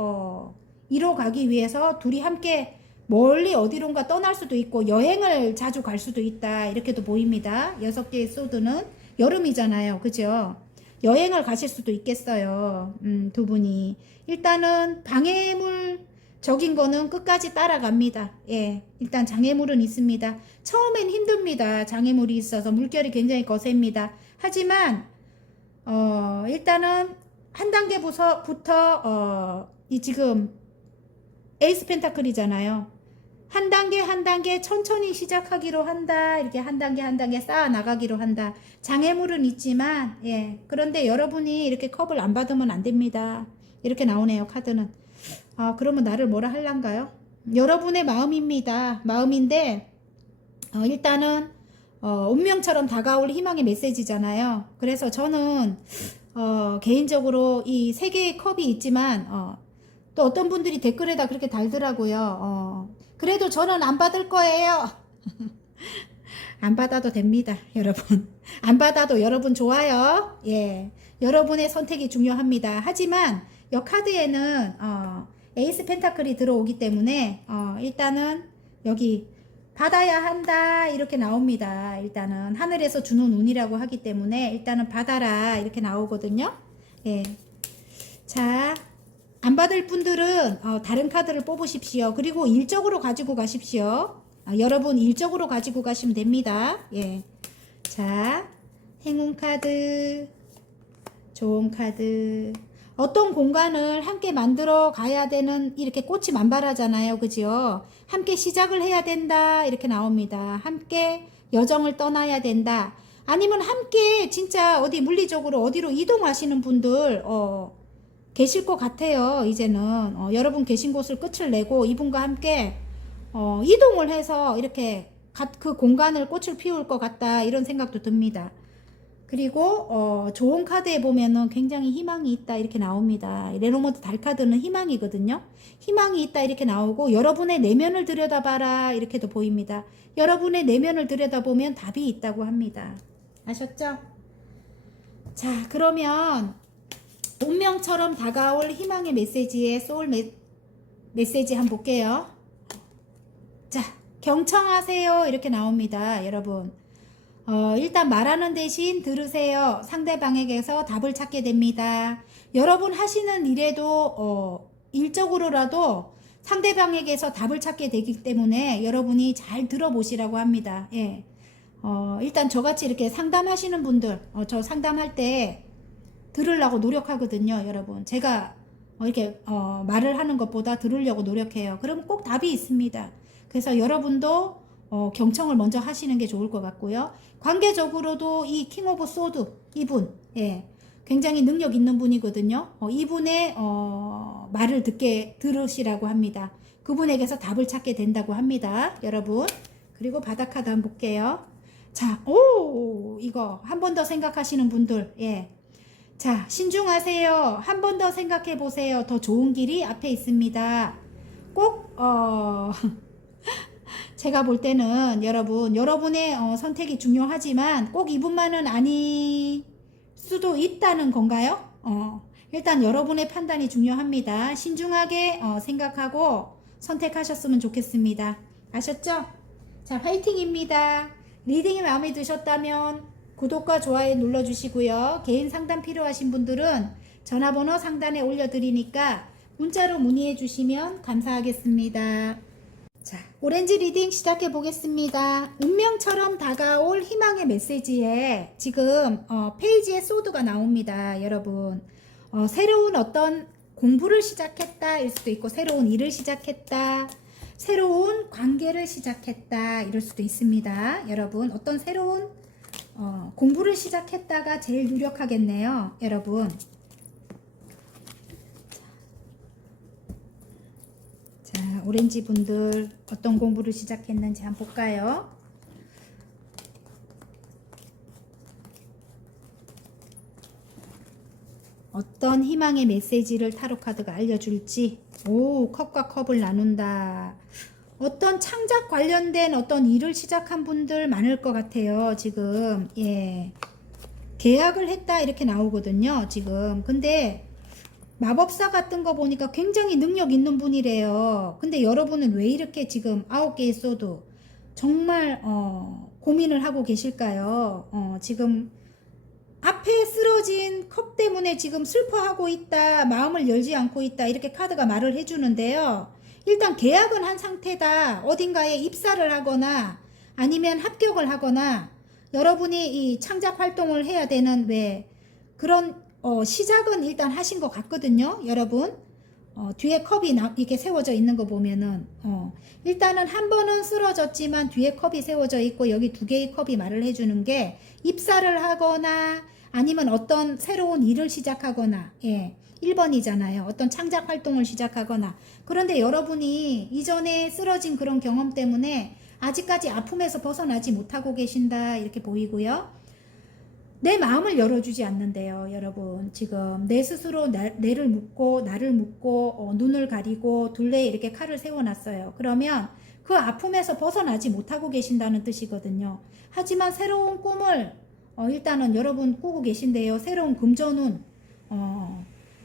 이뤄 가기 위해서 둘이 함께 멀리 어디론가 떠날 수도 있고 여행을 자주 갈 수도 있다 이렇게도 보입니다. 6개의 소드는 여름이잖아요. 그죠? 여행을 가실 수도 있겠어요. 두 분이 일단은 방해물적인 거는 끝까지 따라갑니다. 예, 일단 장애물은 있습니다. 처음엔 힘듭니다. 장애물이 있어서 물결이 굉장히 거셉니다. 하지만 일단은 한 단계부터 이 지금 에이스 펜타클이잖아요. 한 단계 한 단계 천천히 시작하기로 한다. 이렇게 한 단계 쌓아 나가기로 한다. 장애물은 있지만 예. 그런데 여러분이 이렇게 컵을 안 받으면 안 됩니다. 이렇게 나오네요. 카드는. 그러면 나를 뭐라 할란가요? 여러분의 마음입니다. 마음인데 일단은 운명처럼 다가올 희망의 메시지잖아요. 그래서 저는 개인적으로 이 세 개의 컵이 있지만 또 어떤 분들이 댓글에다 그렇게 달더라고요. 그래도 저는 안 받을 거예요. 안 받아도 됩니다, 여러분. 안 받아도 여러분 좋아요. 예, 여러분의 선택이 중요합니다. 하지만 이 카드에는 에이스 펜타클이 들어오기 때문에 일단은 여기 받아야 한다 이렇게 나옵니다. 일단은 하늘에서 주는 운이라고 하기 때문에 일단은 받아라 이렇게 나오거든요. 예, 자. 안 받을 분들은 다른 카드를 뽑으십시오. 그리고 일적으로 가지고 가십시오. 여러분 일적으로 가지고 가시면 됩니다. 예. 자, 행운 카드, 좋은 카드. 어떤 공간을 함께 만들어 가야 되는 이렇게 꽃이 만발하잖아요. 그죠? 함께 시작을 해야 된다. 이렇게 나옵니다. 함께 여정을 떠나야 된다. 아니면 함께 진짜 어디 물리적으로 어디로 이동하시는 분들 계실 것 같아요. 이제는 여러분 계신 곳을 끝을 내고 이분과 함께 이동을 해서 이렇게 그 공간을 꽃을 피울 것 같다 이런 생각도 듭니다. 그리고 좋은 카드에 보면은 굉장히 희망이 있다 이렇게 나옵니다. 레노모드 달 카드는 희망이거든요. 희망이 있다 이렇게 나오고 여러분의 내면을 들여다봐라 이렇게도 보입니다. 여러분의 내면을 들여다보면 답이 있다고 합니다. 아셨죠? 자, 그러면 운명처럼 다가올 희망의 메시지의 소울 메시지 한번 볼게요. 자, 경청하세요 이렇게 나옵니다. 여러분 일단 말하는 대신 들으세요. 상대방에게서 답을 찾게 됩니다. 여러분 하시는 일에도 일적으로라도 상대방에게서 답을 찾게 되기 때문에 여러분이 잘 들어보시라고 합니다. 예. 일단 저같이 이렇게 상담하시는 분들 저 상담할 때 들으려고 노력하거든요. 여러분 제가 이렇게 말을 하는 것보다 들으려고 노력해요. 그럼 꼭 답이 있습니다. 그래서 여러분도 경청을 먼저 하시는 게 좋을 것 같고요. 관계적으로도 이 킹 오브 소드 이분 예, 굉장히 능력 있는 분이거든요. 이분의 말을 들으시라고 합니다. 그분에게서 답을 찾게 된다고 합니다. 여러분 그리고 바닥 카드 한번 볼게요. 자, 이거 한 번 더 생각하시는 분들 예. 자, 신중하세요. 한 번 더 생각해 보세요. 더 좋은 길이 앞에 있습니다. 꼭 제가 볼 때는 여러분의 선택이 중요하지만 꼭 이분만은 아닐 수도 있다는 건가요? 일단 여러분의 판단이 중요합니다. 신중하게 생각하고 선택하셨으면 좋겠습니다. 아셨죠? 자, 화이팅입니다. 리딩이 마음에 드셨다면 구독과 좋아요 눌러주시고요. 개인 상담 필요하신 분들은 전화번호 상단에 올려드리니까 문자로 문의해 주시면 감사하겠습니다. 자, 오렌지 리딩 시작해 보겠습니다. 운명처럼 다가올 희망의 메시지에 지금 페이지에 소드가 나옵니다. 여러분 새로운 어떤 공부를 시작했다 일 수도 있고, 새로운 일을 시작했다, 새로운 관계를 시작했다 이럴 수도 있습니다. 여러분, 어떤 새로운 공부를 시작했다가 제일 유력하겠네요. 여러분, 자, 오렌지 분들 어떤 공부를 시작했는지 한번 볼까요? 어떤 희망의 메시지를 타로 카드가 알려줄지. 오, 컵과 컵을 나눈다. 어떤 창작 관련된 어떤 일을 시작한 분들 많을 것 같아요. 지금 예, 계약을 했다 이렇게 나오거든요. 지금 근데 마법사 같은 거 보니까 굉장히 능력 있는 분이래요. 근데 여러분은 왜 이렇게 지금 9개의 소드 정말 고민을 하고 계실까요? 지금 앞에 쓰러진 컵 때문에 지금 슬퍼하고 있다, 마음을 열지 않고 있다, 이렇게 카드가 말을 해주는데요. 일단 계약은 한 상태다. 어딘가에 입사를 하거나 아니면 합격을 하거나 여러분이 이 창작 활동을 해야 되는 왜 그런 시작은 일단 하신 것 같거든요. 여러분, 뒤에 컵이 이렇게 세워져 있는 거 보면은 일단은 한 번은 쓰러졌지만 뒤에 컵이 세워져 있고, 여기 2개의 컵이 말을 해주는 게 입사를 하거나 아니면 어떤 새로운 일을 시작하거나, 예, 1번이잖아요. 어떤 창작 활동을 시작하거나. 그런데 여러분이 이전에 쓰러진 그런 경험 때문에 아직까지 아픔에서 벗어나지 못하고 계신다 이렇게 보이고요. 내 마음을 열어주지 않는데요. 여러분, 지금 내 스스로 나를 묶고 눈을 가리고 둘레에 이렇게 칼을 세워놨어요. 그러면 그 아픔에서 벗어나지 못하고 계신다는 뜻이거든요. 하지만 새로운 꿈을 일단은 여러분 꾸고 계신데요. 새로운 금전운,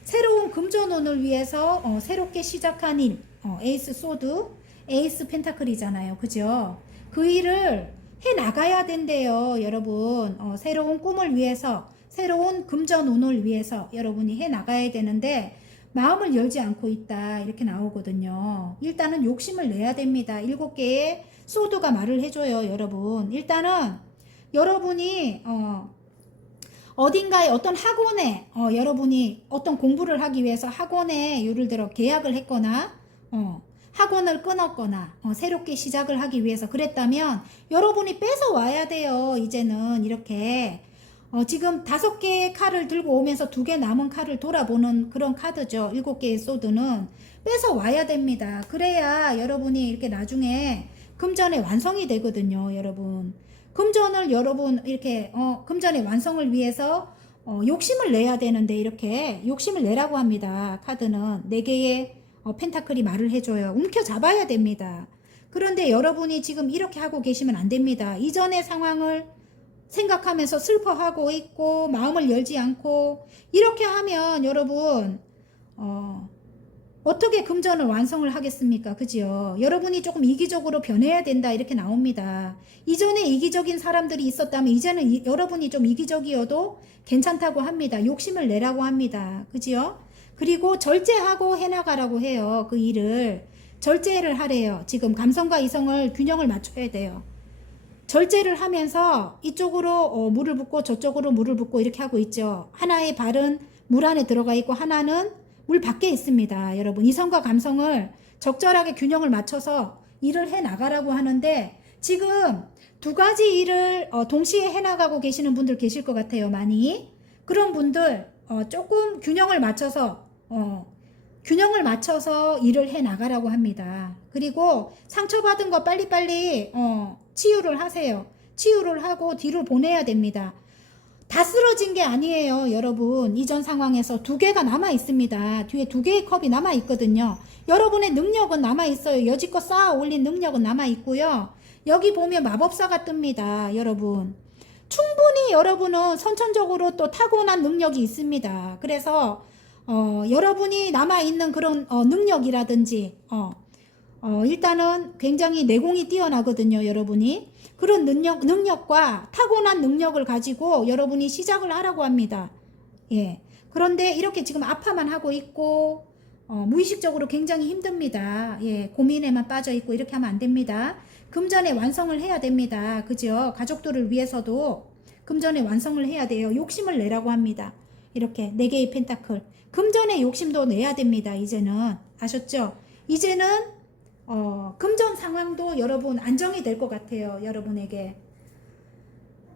새로운 금전운을 위해서 새롭게 시작한 일, 에이스 소드, 에이스 펜타클이잖아요. 그죠? 그 일을 해 나가야 된대요. 여러분, 새로운 꿈을 위해서, 새로운 금전운을 위해서 여러분이 해 나가야 되는데 마음을 열지 않고 있다 이렇게 나오거든요. 일단은 욕심을 내야 됩니다. 7개의 소드가 말을 해줘요. 여러분, 일단은 여러분이 어딘가에 어떤 학원에 여러분이 어떤 공부를 하기 위해서 학원에 예를 들어 계약을 했거나 학원을 끊었거나 새롭게 시작을 하기 위해서 그랬다면 여러분이 뺏어와야 돼요. 이제는 이렇게 지금 5개의 칼을 들고 오면서 2개 남은 칼을 돌아보는 그런 카드죠. 7개의 소드는 뺏어와야 됩니다. 그래야 여러분이 이렇게 나중에 금전의 완성이 되거든요. 여러분, 금전을 여러분 이렇게 금전의 완성을 위해서 욕심을 내야 되는데 이렇게 욕심을 내라고 합니다. 카드는 4개의 펜타클이 말을 해줘요. 움켜잡아야 됩니다. 그런데 여러분이 지금 이렇게 하고 계시면 안 됩니다. 이전의 상황을 생각하면서 슬퍼하고 있고 마음을 열지 않고 이렇게 하면 여러분 어떻게 금전을 완성을 하겠습니까? 그지요? 여러분이 조금 이기적으로 변해야 된다 이렇게 나옵니다. 이전에 이기적인 사람들이 있었다면 이제는 여러분이 좀 이기적이어도 괜찮다고 합니다. 욕심을 내라고 합니다. 그지요? 그리고 절제하고 해나가라고 해요. 그 일을 절제를 하래요. 지금 감성과 이성을 균형을 맞춰야 돼요. 절제를 하면서 이쪽으로 물을 붓고 저쪽으로 물을 붓고 이렇게 하고 있죠. 하나의 발은 물 안에 들어가 있고 하나는 물 밖에 있습니다. 여러분, 이성과 감성을 적절하게 균형을 맞춰서 일을 해 나가라고 하는데 지금 2가지 일을 동시에 해 나가고 계시는 분들 계실 것 같아요. 많이. 그런 분들 조금 균형을 맞춰서 일을 해 나가라고 합니다. 그리고 상처받은 거 빨리빨리 치유를 하세요. 치유를 하고 뒤로 보내야 됩니다. 다 쓰러진 게 아니에요. 여러분, 이전 상황에서 2개가 남아 있습니다. 뒤에 2개의 컵이 남아 있거든요. 여러분의 능력은 남아 있어요. 여지껏 쌓아 올린 능력은 남아 있고요. 여기 보면 마법사가 뜹니다. 여러분, 충분히 여러분은 선천적으로 또 타고난 능력이 있습니다. 그래서 여러분이 남아있는 그런 능력이라든지 일단은 굉장히 내공이 뛰어나거든요. 여러분이 그런 능력과 타고난 능력을 가지고 여러분이 시작을 하라고 합니다. 예. 그런데 이렇게 지금 아파만 하고 있고 무의식적으로 굉장히 힘듭니다. 예. 고민에만 빠져 있고 이렇게 하면 안 됩니다. 금전의 완성을 해야 됩니다. 그죠? 가족들을 위해서도 금전의 완성을 해야 돼요. 욕심을 내라고 합니다. 이렇게 4개의 펜타클. 금전의 욕심도 내야 됩니다. 이제는 아셨죠? 이제는 금전 상황도 여러분 안정이 될 것 같아요. 여러분에게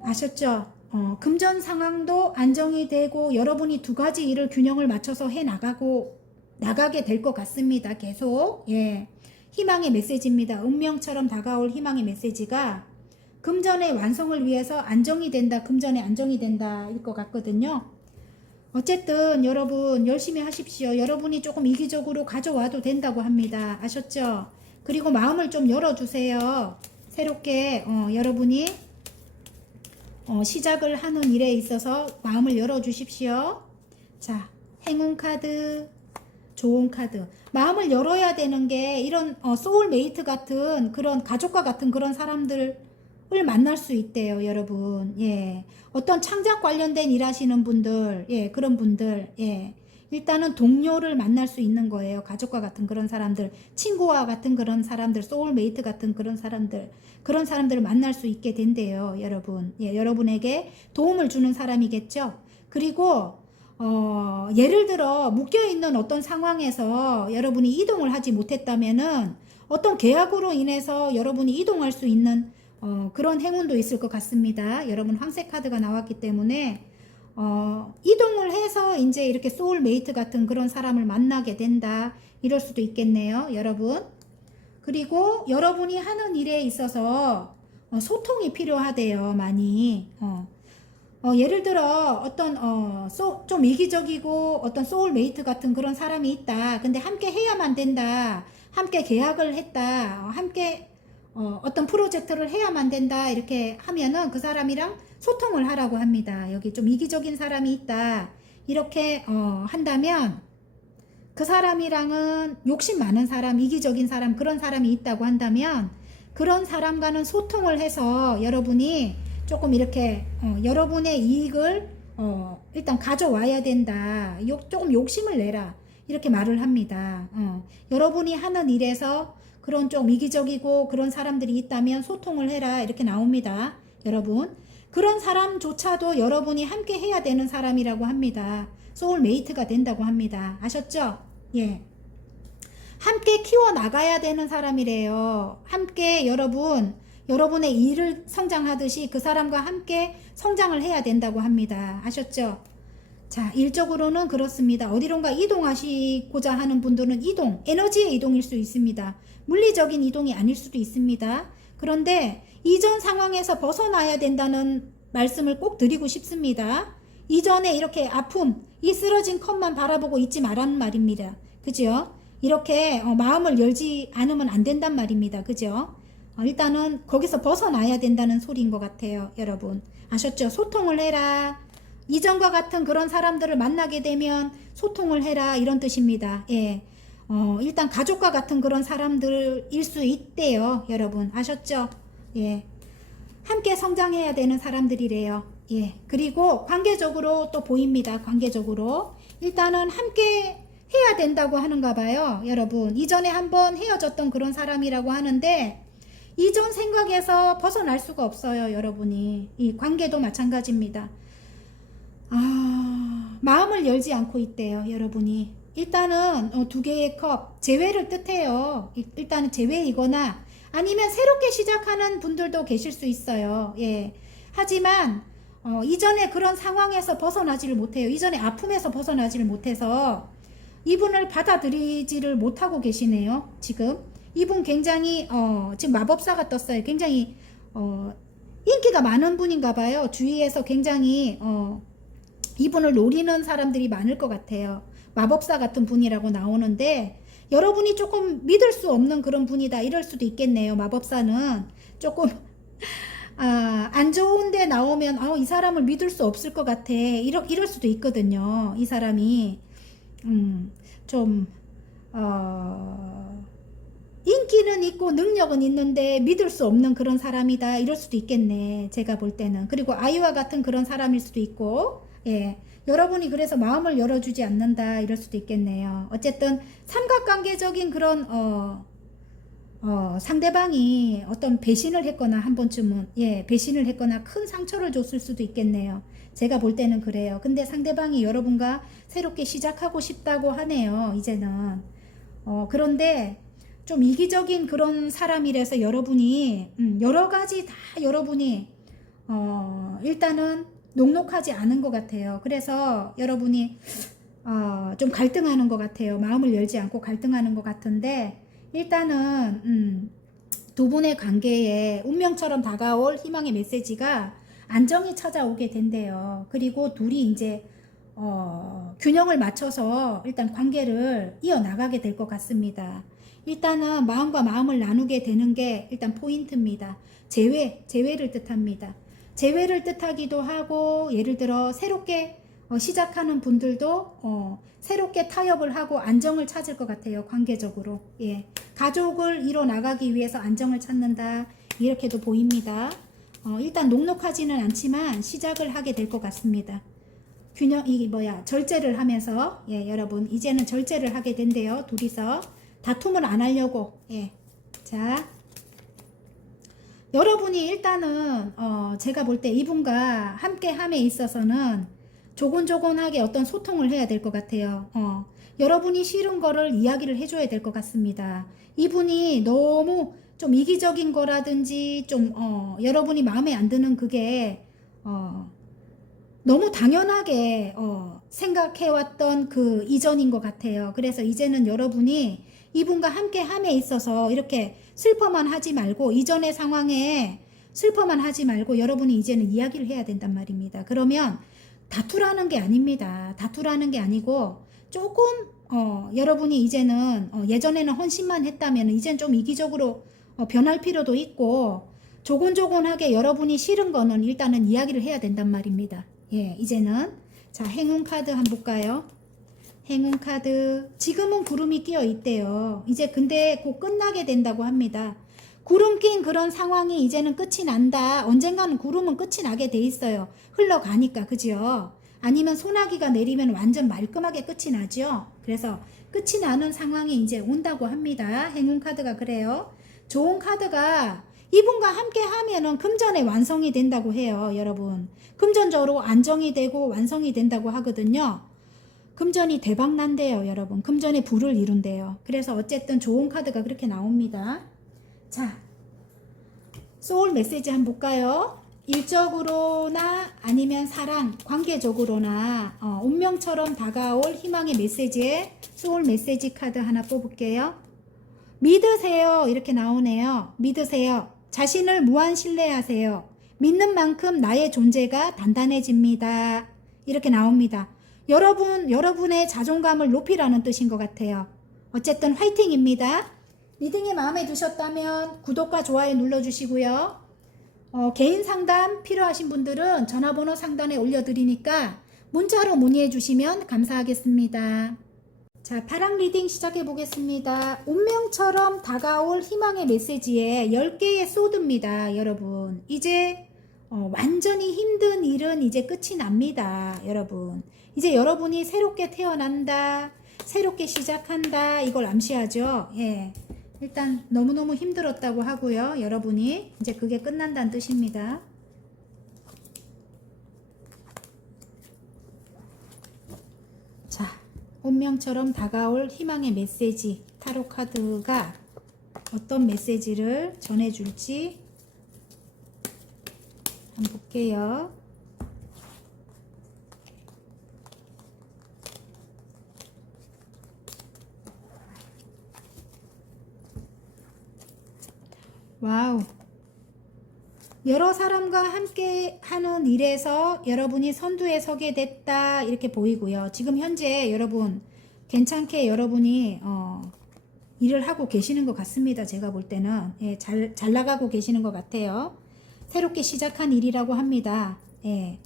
아셨죠? 금전 상황도 안정이 되고 여러분이 2가지 일을 균형을 맞춰서 나가게 될 것 같습니다. 계속 예, 희망의 메시지입니다. 운명처럼 다가올 희망의 메시지가 금전의 완성을 위해서 안정이 된다, 금전의 안정이 된다 일 것 같거든요. 어쨌든 여러분 열심히 하십시오. 여러분이 조금 이기적으로 가져와도 된다고 합니다. 아셨죠? 그리고 마음을 좀 열어주세요. 새롭게 여러분이 시작을 하는 일에 있어서 마음을 열어주십시오. 자, 행운 카드, 좋은 카드. 마음을 열어야 되는 게 이런 소울메이트 같은 그런 가족과 같은 그런 사람들을 만날 수 있대요, 여러분. 예. 어떤 창작 관련된 일 하시는 분들, 예, 그런 분들, 예. 일단은 동료를 만날 수 있는 거예요. 가족과 같은 그런 사람들, 친구와 같은 그런 사람들, 소울메이트 같은 그런 사람들을 만날 수 있게 된대요, 여러분. 예, 여러분에게 도움을 주는 사람이겠죠. 그리고 예를 들어 묶여있는 어떤 상황에서 여러분이 이동을 하지 못했다면은 어떤 계약으로 인해서 여러분이 이동할 수 있는 그런 행운도 있을 것 같습니다. 여러분 황색 카드가 나왔기 때문에 이동을 해서 이제 이렇게 소울메이트 같은 그런 사람을 만나게 된다. 이럴 수도 있겠네요, 여러분. 그리고 여러분이 하는 일에 있어서 소통이 필요하대요, 많이. 예를 들어 어떤 좀 이기적이고 어떤 소울메이트 같은 그런 사람이 있다. 근데 함께 해야만 된다. 함께 계약을 했다. 함께 어떤 프로젝트를 해야만 된다. 이렇게 하면은 그 사람이랑 소통을 하라고 합니다. 여기 좀 이기적인 사람이 있다. 이렇게 한다면 그 사람이랑은 욕심 많은 사람, 이기적인 사람, 그런 사람이 있다고 한다면 그런 사람과는 소통을 해서 여러분이 조금 이렇게 여러분의 이익을 일단 가져와야 된다. 조금 욕심을 내라. 이렇게 말을 합니다. 여러분이 하는 일에서 그런 좀 이기적이고 그런 사람들이 있다면 소통을 해라. 이렇게 나옵니다. 여러분. 그런 사람조차도 여러분이 함께 해야 되는 사람이라고 합니다. 소울메이트가 된다고 합니다. 아셨죠? 예. 함께 키워나가야 되는 사람이래요. 함께 여러분의 일을 성장하듯이 그 사람과 함께 성장을 해야 된다고 합니다. 아셨죠? 자, 일적으로는 그렇습니다. 어디론가 이동하시고자 하는 분들은 에너지의 이동일 수 있습니다. 물리적인 이동이 아닐 수도 있습니다. 그런데 이전 상황에서 벗어나야 된다는 말씀을 꼭 드리고 싶습니다. 이전에 이렇게 아픔, 이 쓰러진 컵만 바라보고 있지 말라는 말입니다. 그죠? 이렇게 마음을 열지 않으면 안 된단 말입니다. 그죠? 일단은 거기서 벗어나야 된다는 소리인 것 같아요. 여러분 아셨죠? 소통을 해라. 이전과 같은 그런 사람들을 만나게 되면 소통을 해라. 이런 뜻입니다. 예. 일단 가족과 같은 그런 사람들일 수 있대요. 여러분 아셨죠? 예. 함께 성장해야 되는 사람들이래요. 예. 그리고 관계적으로 또 보입니다. 관계적으로 일단은 함께 해야 된다고 하는가 봐요. 여러분 이전에 한번 헤어졌던 그런 사람이라고 하는데 이전 생각에서 벗어날 수가 없어요. 여러분이 이 관계도 마찬가지입니다. 마음을 열지 않고 있대요. 여러분이 일단은 2개의 컵 재회를 뜻해요. 일단은 재회이거나 아니면 새롭게 시작하는 분들도 계실 수 있어요. 예. 하지만 이전에 그런 상황에서 벗어나지를 못해요. 이전에 아픔에서 벗어나지를 못해서 이분을 받아들이지를 못하고 계시네요. 지금 이분 굉장히 지금 마법사가 떴어요. 굉장히 인기가 많은 분인가 봐요. 주위에서 굉장히 이분을 노리는 사람들이 많을 것 같아요. 마법사 같은 분이라고 나오는데 여러분이 조금 믿을 수 없는 그런 분이다 이럴 수도 있겠네요. 마법사는 조금 안 좋은데 나오면 이 사람을 믿을 수 없을 것 같아 이럴 수도 있거든요. 이 사람이 좀 인기는 있고 능력은 있는데 믿을 수 없는 그런 사람이다 이럴 수도 있겠네. 제가 볼 때는. 그리고 아이와 같은 그런 사람일 수도 있고 예. 여러분이 그래서 마음을 열어주지 않는다 이럴 수도 있겠네요. 어쨌든 삼각관계적인 그런 상대방이 어떤 배신을 했거나 한 번쯤은 배신을 했거나 큰 상처를 줬을 수도 있겠네요. 제가 볼 때는 그래요. 근데 상대방이 여러분과 새롭게 시작하고 싶다고 하네요. 이제는. 그런데 좀 이기적인 그런 사람이라서 여러분이 여러 가지 다 여러분이 일단은 녹록하지 않은 것 같아요. 그래서 여러분이 좀 갈등하는 것 같아요. 마음을 열지 않고 갈등하는 것 같은데 일단은 두 분의 관계에 운명처럼 다가올 희망의 메시지가 안정이 찾아오게 된대요. 그리고 둘이 이제 균형을 맞춰서 일단 관계를 이어나가게 될 것 같습니다. 일단은 마음과 마음을 나누게 되는 게 일단 포인트입니다. 재회를 뜻합니다. 재회를 뜻하기도 하고 예를 들어 새롭게 시작하는 분들도 새롭게 타협을 하고 안정을 찾을 것 같아요. 관계적으로. 예. 가족을 이뤄나가기 위해서 안정을 찾는다. 이렇게도 보입니다. 일단 녹록하지는 않지만 시작을 하게 될 것 같습니다. 절제를 하면서, 예, 여러분, 이제는 절제를 하게 된대요. 둘이서. 다툼을 안 하려고, 예. 자. 여러분이 일단은, 제가 볼 때 이분과 함께 함에 있어서는 조곤조곤하게 어떤 소통을 해야 될 것 같아요. 여러분이 싫은 거를 이야기를 해줘야 될 것 같습니다. 이분이 너무 좀 이기적인 거라든지 좀 여러분이 마음에 안 드는 그게 너무 당연하게 생각해왔던 그 이전인 것 같아요. 그래서 이제는 여러분이 이분과 함께 함에 있어서 이렇게 슬퍼만 하지 말고 이전의 상황에 슬퍼만 하지 말고 여러분이 이제는 이야기를 해야 된단 말입니다. 그러면 다투라는 게 아닙니다. 다투라는 게 아니고 조금 여러분이 이제는 예전에는 헌신만 했다면 이젠 좀 이기적으로 변할 필요도 있고 조곤조곤하게 여러분이 싫은 거는 일단은 이야기를 해야 된단 말입니다. 예, 이제는 자 행운 카드 한번 볼까요? 행운 카드 지금은 구름이 끼어 있대요. 이제 근데 곧 끝나게 된다고 합니다. 구름 낀 그런 상황이 이제는 끝이 난다. 언젠가는 구름은 끝이 나게 돼 있어요. 흘러가니까 그죠? 아니면 소나기가 내리면 완전 말끔하게 끝이 나죠. 그래서 끝이 나는 상황이 이제 온다고 합니다. 행운 카드가 그래요. 좋은 카드가 이분과 함께 하면은 금전의 완성이 된다고 해요. 여러분. 금전적으로 안정이 되고 완성이 된다고 하거든요. 금전이 대박 난대요. 여러분. 금전의 부를 이룬대요. 그래서 어쨌든 좋은 카드가 그렇게 나옵니다. 자, 소울 메시지 한번 볼까요? 일적으로나 아니면 사랑, 관계적으로나 운명처럼 다가올 희망의 메시지에 소울 메시지 카드 하나 뽑을게요. 믿으세요. 이렇게 나오네요. 믿으세요. 자신을 무한 신뢰하세요. 믿는 만큼 나의 존재가 단단해집니다. 이렇게 나옵니다. 여러분의 자존감을 높이라는 뜻인 것 같아요. 어쨌든 화이팅입니다. 리딩이 마음에 드셨다면 구독과 좋아요 눌러주시고요. 개인 상담 필요하신 분들은 전화번호 상단에 올려드리니까 문자로 문의해 주시면 감사하겠습니다. 자, 파랑 리딩 시작해 보겠습니다. 운명처럼 다가올 희망의 메시지에 10개의 소드입니다. 여러분 이제 완전히 힘든 일은 이제 끝이 납니다. 여러분 이제 여러분이 새롭게 태어난다, 새롭게 시작한다, 이걸 암시하죠. 예. 일단 너무너무 힘들었다고 하고요. 여러분이 이제 그게 끝난다는 뜻입니다. 자, 운명처럼 다가올 희망의 메시지, 타로 카드가 어떤 메시지를 전해줄지 한번 볼게요. 와우. 여러 사람과 함께 하는 일에서 여러분이 선두에 서게 됐다 이렇게 보이고요. 지금 현재 여러분 괜찮게 여러분이 일을 하고 계시는 것 같습니다. 제가 볼 때는 예, 잘 나가고 계시는 것 같아요. 새롭게 시작한 일이라고 합니다. 예.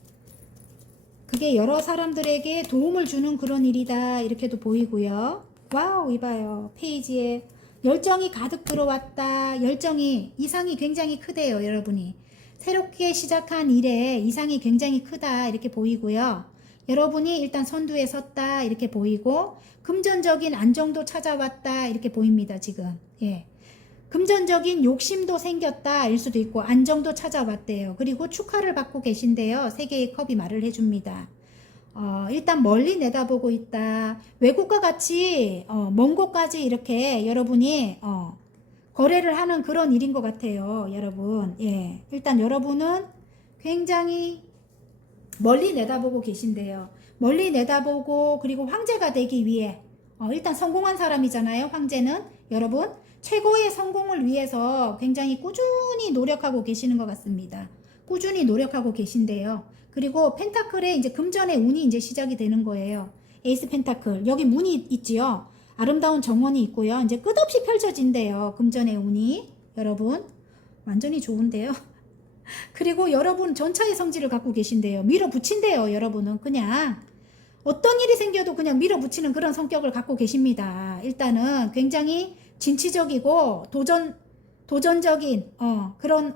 그게 여러 사람들에게 도움을 주는 그런 일이다 이렇게도 보이고요. 와우, 이봐요. 페이지에 열정이 가득 들어왔다. 열정이 이상이 굉장히 크대요. 여러분이 새롭게 시작한 일에 이상이 굉장히 크다 이렇게 보이고요. 여러분이 일단 선두에 섰다 이렇게 보이고 금전적인 안정도 찾아왔다 이렇게 보입니다. 지금 예. 금전적인 욕심도 생겼다 일 수도 있고 안정도 찾아왔대요. 그리고 축하를 받고 계신데요. 세 개의 컵이 말을 해줍니다. 일단 멀리 내다보고 있다. 외국과 같이 먼 곳까지 이렇게 여러분이 거래를 하는 그런 일인 것 같아요. 여러분. 예. 일단 여러분은 굉장히 멀리 내다보고 계신데요. 멀리 내다보고 그리고 황제가 되기 위해 일단 성공한 사람이잖아요. 황제는 여러분 최고의 성공을 위해서 굉장히 꾸준히 노력하고 계시는 것 같습니다. 꾸준히 노력하고 계신데요. 그리고 펜타클에 이제 금전의 운이 이제 시작이 되는 거예요. 에이스 펜타클 여기 문이 있지요. 아름다운 정원이 있고요. 이제 끝없이 펼쳐진대요. 금전의 운이 여러분 완전히 좋은데요. 그리고 여러분 전차의 성질을 갖고 계신데요. 밀어붙인대요. 여러분은 그냥 어떤 일이 생겨도 그냥 밀어붙이는 그런 성격을 갖고 계십니다. 일단은 굉장히 진취적이고 도전적인 그런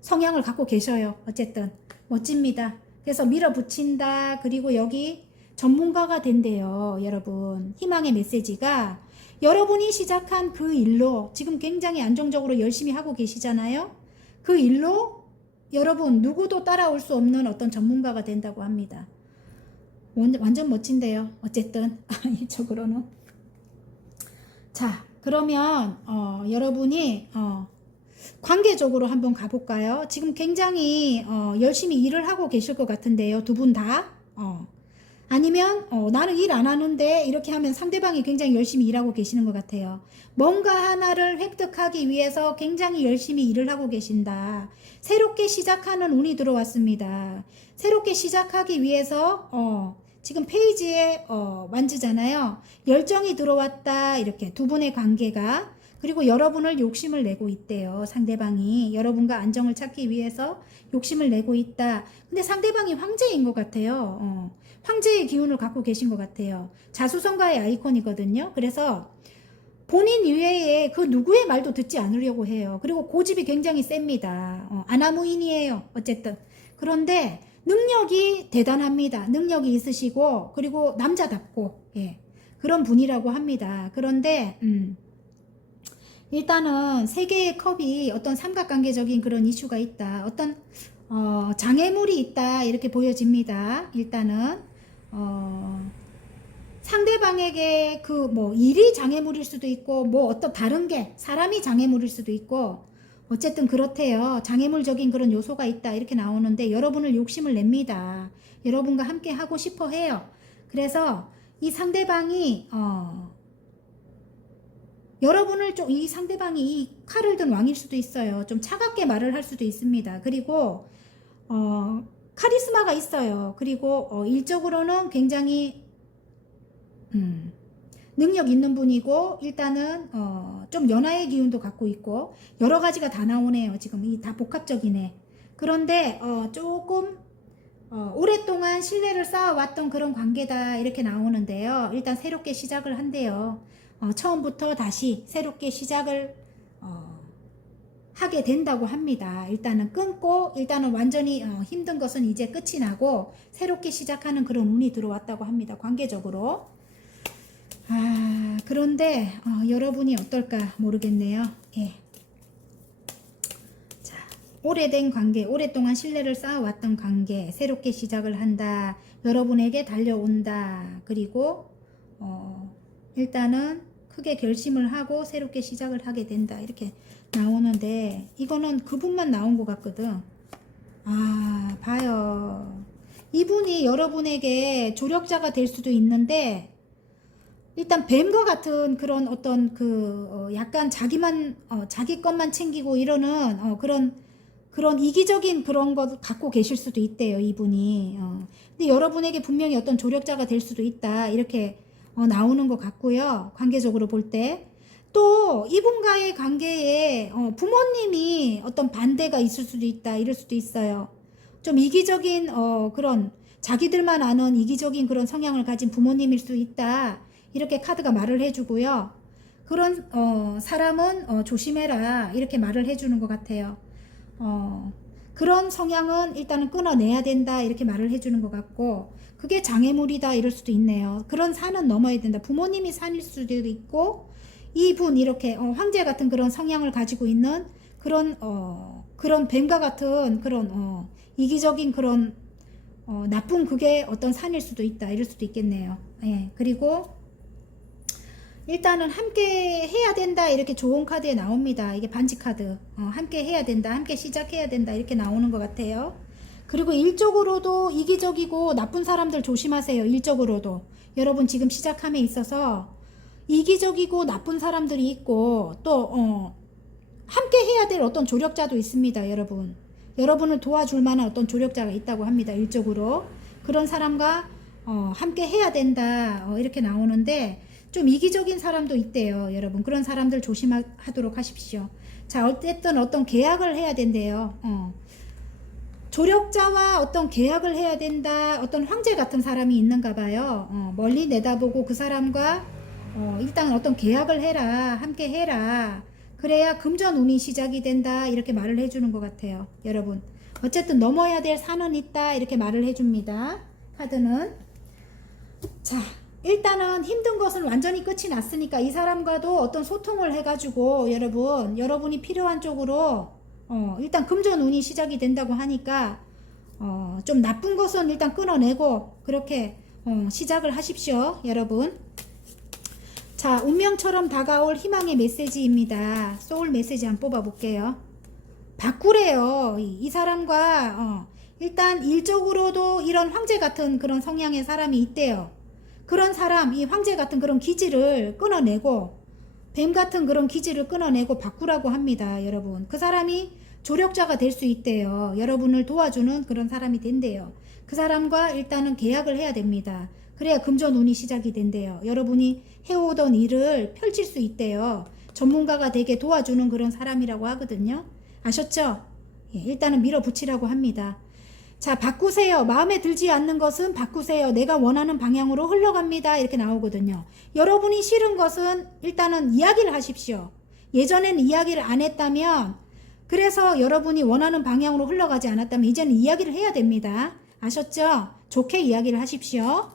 성향을 갖고 계셔요. 어쨌든 멋집니다. 그래서 밀어붙인다. 그리고 여기 전문가가 된대요. 여러분 희망의 메시지가 여러분이 시작한 그 일로 지금 굉장히 안정적으로 열심히 하고 계시잖아요. 그 일로 여러분 누구도 따라올 수 없는 어떤 전문가가 된다고 합니다. 완전 멋진데요. 어쨌든 이쪽으로는 자 그러면 여러분이 관계적으로 한번 가볼까요? 지금 굉장히 열심히 일을 하고 계실 것 같은데요. 두 분 다 아니면 나는 일 안 하는데 이렇게 하면 상대방이 굉장히 열심히 일하고 계시는 것 같아요. 뭔가 하나를 획득하기 위해서 굉장히 열심히 일을 하고 계신다. 새롭게 시작하는 운이 들어왔습니다. 새롭게 시작하기 위해서 지금 페이지에 만지잖아요. 열정이 들어왔다. 이렇게 두 분의 관계가 그리고 여러분을 욕심을 내고 있대요. 상대방이 여러분과 안정을 찾기 위해서 욕심을 내고 있다. 근데 상대방이 황제인 것 같아요. 황제의 기운을 갖고 계신 것 같아요. 자수성가의 아이콘이거든요. 그래서 본인 이외에 그 누구의 말도 듣지 않으려고 해요. 그리고 고집이 굉장히 셉니다. 아나무인이에요. 어쨌든 그런데 능력이 대단합니다. 능력이 있으시고 그리고 남자답고 예, 그런 분이라고 합니다. 그런데 일단은 세 개의 컵이 어떤 삼각관계적인 그런 이슈가 있다. 어떤 장애물이 있다 이렇게 보여집니다. 일단은 상대방에게 그 뭐 일이 장애물일 수도 있고 뭐 어떤 다른 게 사람이 장애물일 수도 있고 어쨌든 그렇대요. 장애물적인 그런 요소가 있다 이렇게 나오는데 여러분을 욕심을 냅니다. 여러분과 함께 하고 싶어 해요. 그래서 이 상대방이 여러분을 좀 이 상대방이 이 칼을 든 왕일 수도 있어요. 좀 차갑게 말을 할 수도 있습니다. 그리고 카리스마가 있어요. 그리고 일적으로는 굉장히 능력 있는 분이고 일단은 좀 연하의 기운도 갖고 있고 여러 가지가 다 나오네요. 지금 이 다 복합적이네. 그런데 조금 오랫동안 신뢰를 쌓아왔던 그런 관계다 이렇게 나오는데요. 일단 새롭게 시작을 한대요. 처음부터 다시 새롭게 시작을 하게 된다고 합니다. 일단은 끊고 일단은 완전히 힘든 것은 이제 끝이 나고 새롭게 시작하는 그런 운이 들어왔다고 합니다. 관계적으로. 그런데 여러분이 어떨까 모르겠네요. 예. 자, 오래된 관계, 오랫동안 신뢰를 쌓아왔던 관계, 새롭게 시작을 한다. 여러분에게 달려온다. 그리고 일단은 크게 결심을 하고 새롭게 시작을 하게 된다. 이렇게 나오는데 이거는 그분만 나온 것 같거든. 봐요. 이분이 여러분에게 조력자가 될 수도 있는데 일단 뱀과 같은 그런 어떤 약간 자기 것만 챙기고 이러는 그런 이기적인 그런 것 갖고 계실 수도 있대요, 이분이. 근데 여러분에게 분명히 어떤 조력자가 될 수도 있다. 이렇게 나오는 것 같고요. 관계적으로 볼 때. 또 이분과의 관계에 부모님이 어떤 반대가 있을 수도 있다. 이럴 수도 있어요. 좀 이기적인 그런 자기들만 아는 이기적인 그런 성향을 가진 부모님일 수 있다. 이렇게 카드가 말을 해주고요. 그런 사람은 조심해라 이렇게 말을 해주는 것 같아요. 그런 성향은 일단은 끊어내야 된다 이렇게 말을 해주는 것 같고 그게 장애물이다 이럴 수도 있네요. 그런 산은 넘어야 된다. 부모님이 산일 수도 있고 이분 이렇게 황제 같은 그런 성향을 가지고 있는 그런 뱀과 같은 그런 이기적인 그런 나쁜 그게 어떤 산일 수도 있다 이럴 수도 있겠네요. 예. 그리고 일단은 함께 해야 된다 이렇게 좋은 카드에 나옵니다. 이게 반지 카드. 함께 해야 된다, 함께 시작해야 된다 이렇게 나오는 것 같아요. 그리고 일적으로도 이기적이고 나쁜 사람들 조심하세요. 일적으로도 여러분 지금 시작함에 있어서 이기적이고 나쁜 사람들이 있고 또 함께 해야 될 어떤 조력자도 있습니다. 여러분을 도와줄 만한 어떤 조력자가 있다고 합니다. 일적으로 그런 사람과 함께 해야 된다 이렇게 나오는데 좀 이기적인 사람도 있대요. 여러분 그런 사람들 조심하도록 하십시오. 자, 어쨌든 어떤 계약을 해야 된대요. 조력자와 어떤 계약을 해야 된다. 어떤 황제 같은 사람이 있는가 봐요. 멀리 내다보고 그 사람과 일단 어떤 계약을 해라. 함께 해라. 그래야 금전운이 시작이 된다. 이렇게 말을 해주는 것 같아요. 여러분 어쨌든 넘어야 될 산은 있다. 이렇게 말을 해줍니다. 카드는. 자, 일단은 힘든 것은 완전히 끝이 났으니까 이 사람과도 어떤 소통을 해가지고 여러분이 필요한 쪽으로 일단 금전운이 시작이 된다고 하니까 좀 나쁜 것은 일단 끊어내고 그렇게 시작을 하십시오. 여러분. 자, 운명처럼 다가올 희망의 메시지입니다. 소울 메시지 한번 뽑아볼게요. 바꾸래요. 이 사람과 일단 일적으로도 이런 황제 같은 그런 성향의 사람이 있대요. 그런 사람, 이 황제 같은 그런 기질을 끊어내고 뱀 같은 그런 기질을 끊어내고 바꾸라고 합니다. 여러분 그 사람이 조력자가 될 수 있대요. 여러분을 도와주는 그런 사람이 된대요. 그 사람과 일단은 계약을 해야 됩니다. 그래야 금전운이 시작이 된대요. 여러분이 해오던 일을 펼칠 수 있대요. 전문가가 되게 도와주는 그런 사람이라고 하거든요. 아셨죠? 예, 일단은 밀어붙이라고 합니다. 자, 바꾸세요. 마음에 들지 않는 것은 바꾸세요. 내가 원하는 방향으로 흘러갑니다. 이렇게 나오거든요. 여러분이 싫은 것은 일단은 이야기를 하십시오. 예전에는 이야기를 안 했다면 그래서 여러분이 원하는 방향으로 흘러가지 않았다면 이제는 이야기를 해야 됩니다. 아셨죠? 좋게 이야기를 하십시오.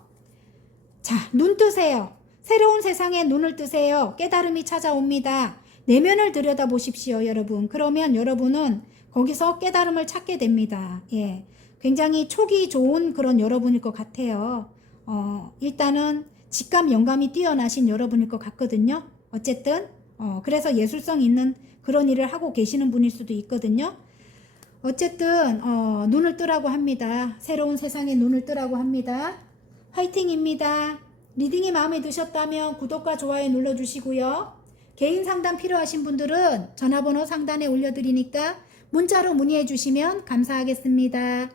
자, 눈 뜨세요. 새로운 세상에 눈을 뜨세요. 깨달음이 찾아옵니다. 내면을 들여다보십시오. 여러분. 그러면 여러분은 거기서 깨달음을 찾게 됩니다. 예. 굉장히 촉이 좋은 그런 여러분일 것 같아요. 일단은 직감 영감이 뛰어나신 여러분일 것 같거든요. 어쨌든 그래서 예술성 있는 그런 일을 하고 계시는 분일 수도 있거든요. 어쨌든 눈을 뜨라고 합니다. 새로운 세상에 눈을 뜨라고 합니다. 화이팅입니다. 리딩이 마음에 드셨다면 구독과 좋아요 눌러주시고요. 개인 상담 필요하신 분들은 전화번호 상단에 올려드리니까 문자로 문의해 주시면 감사하겠습니다.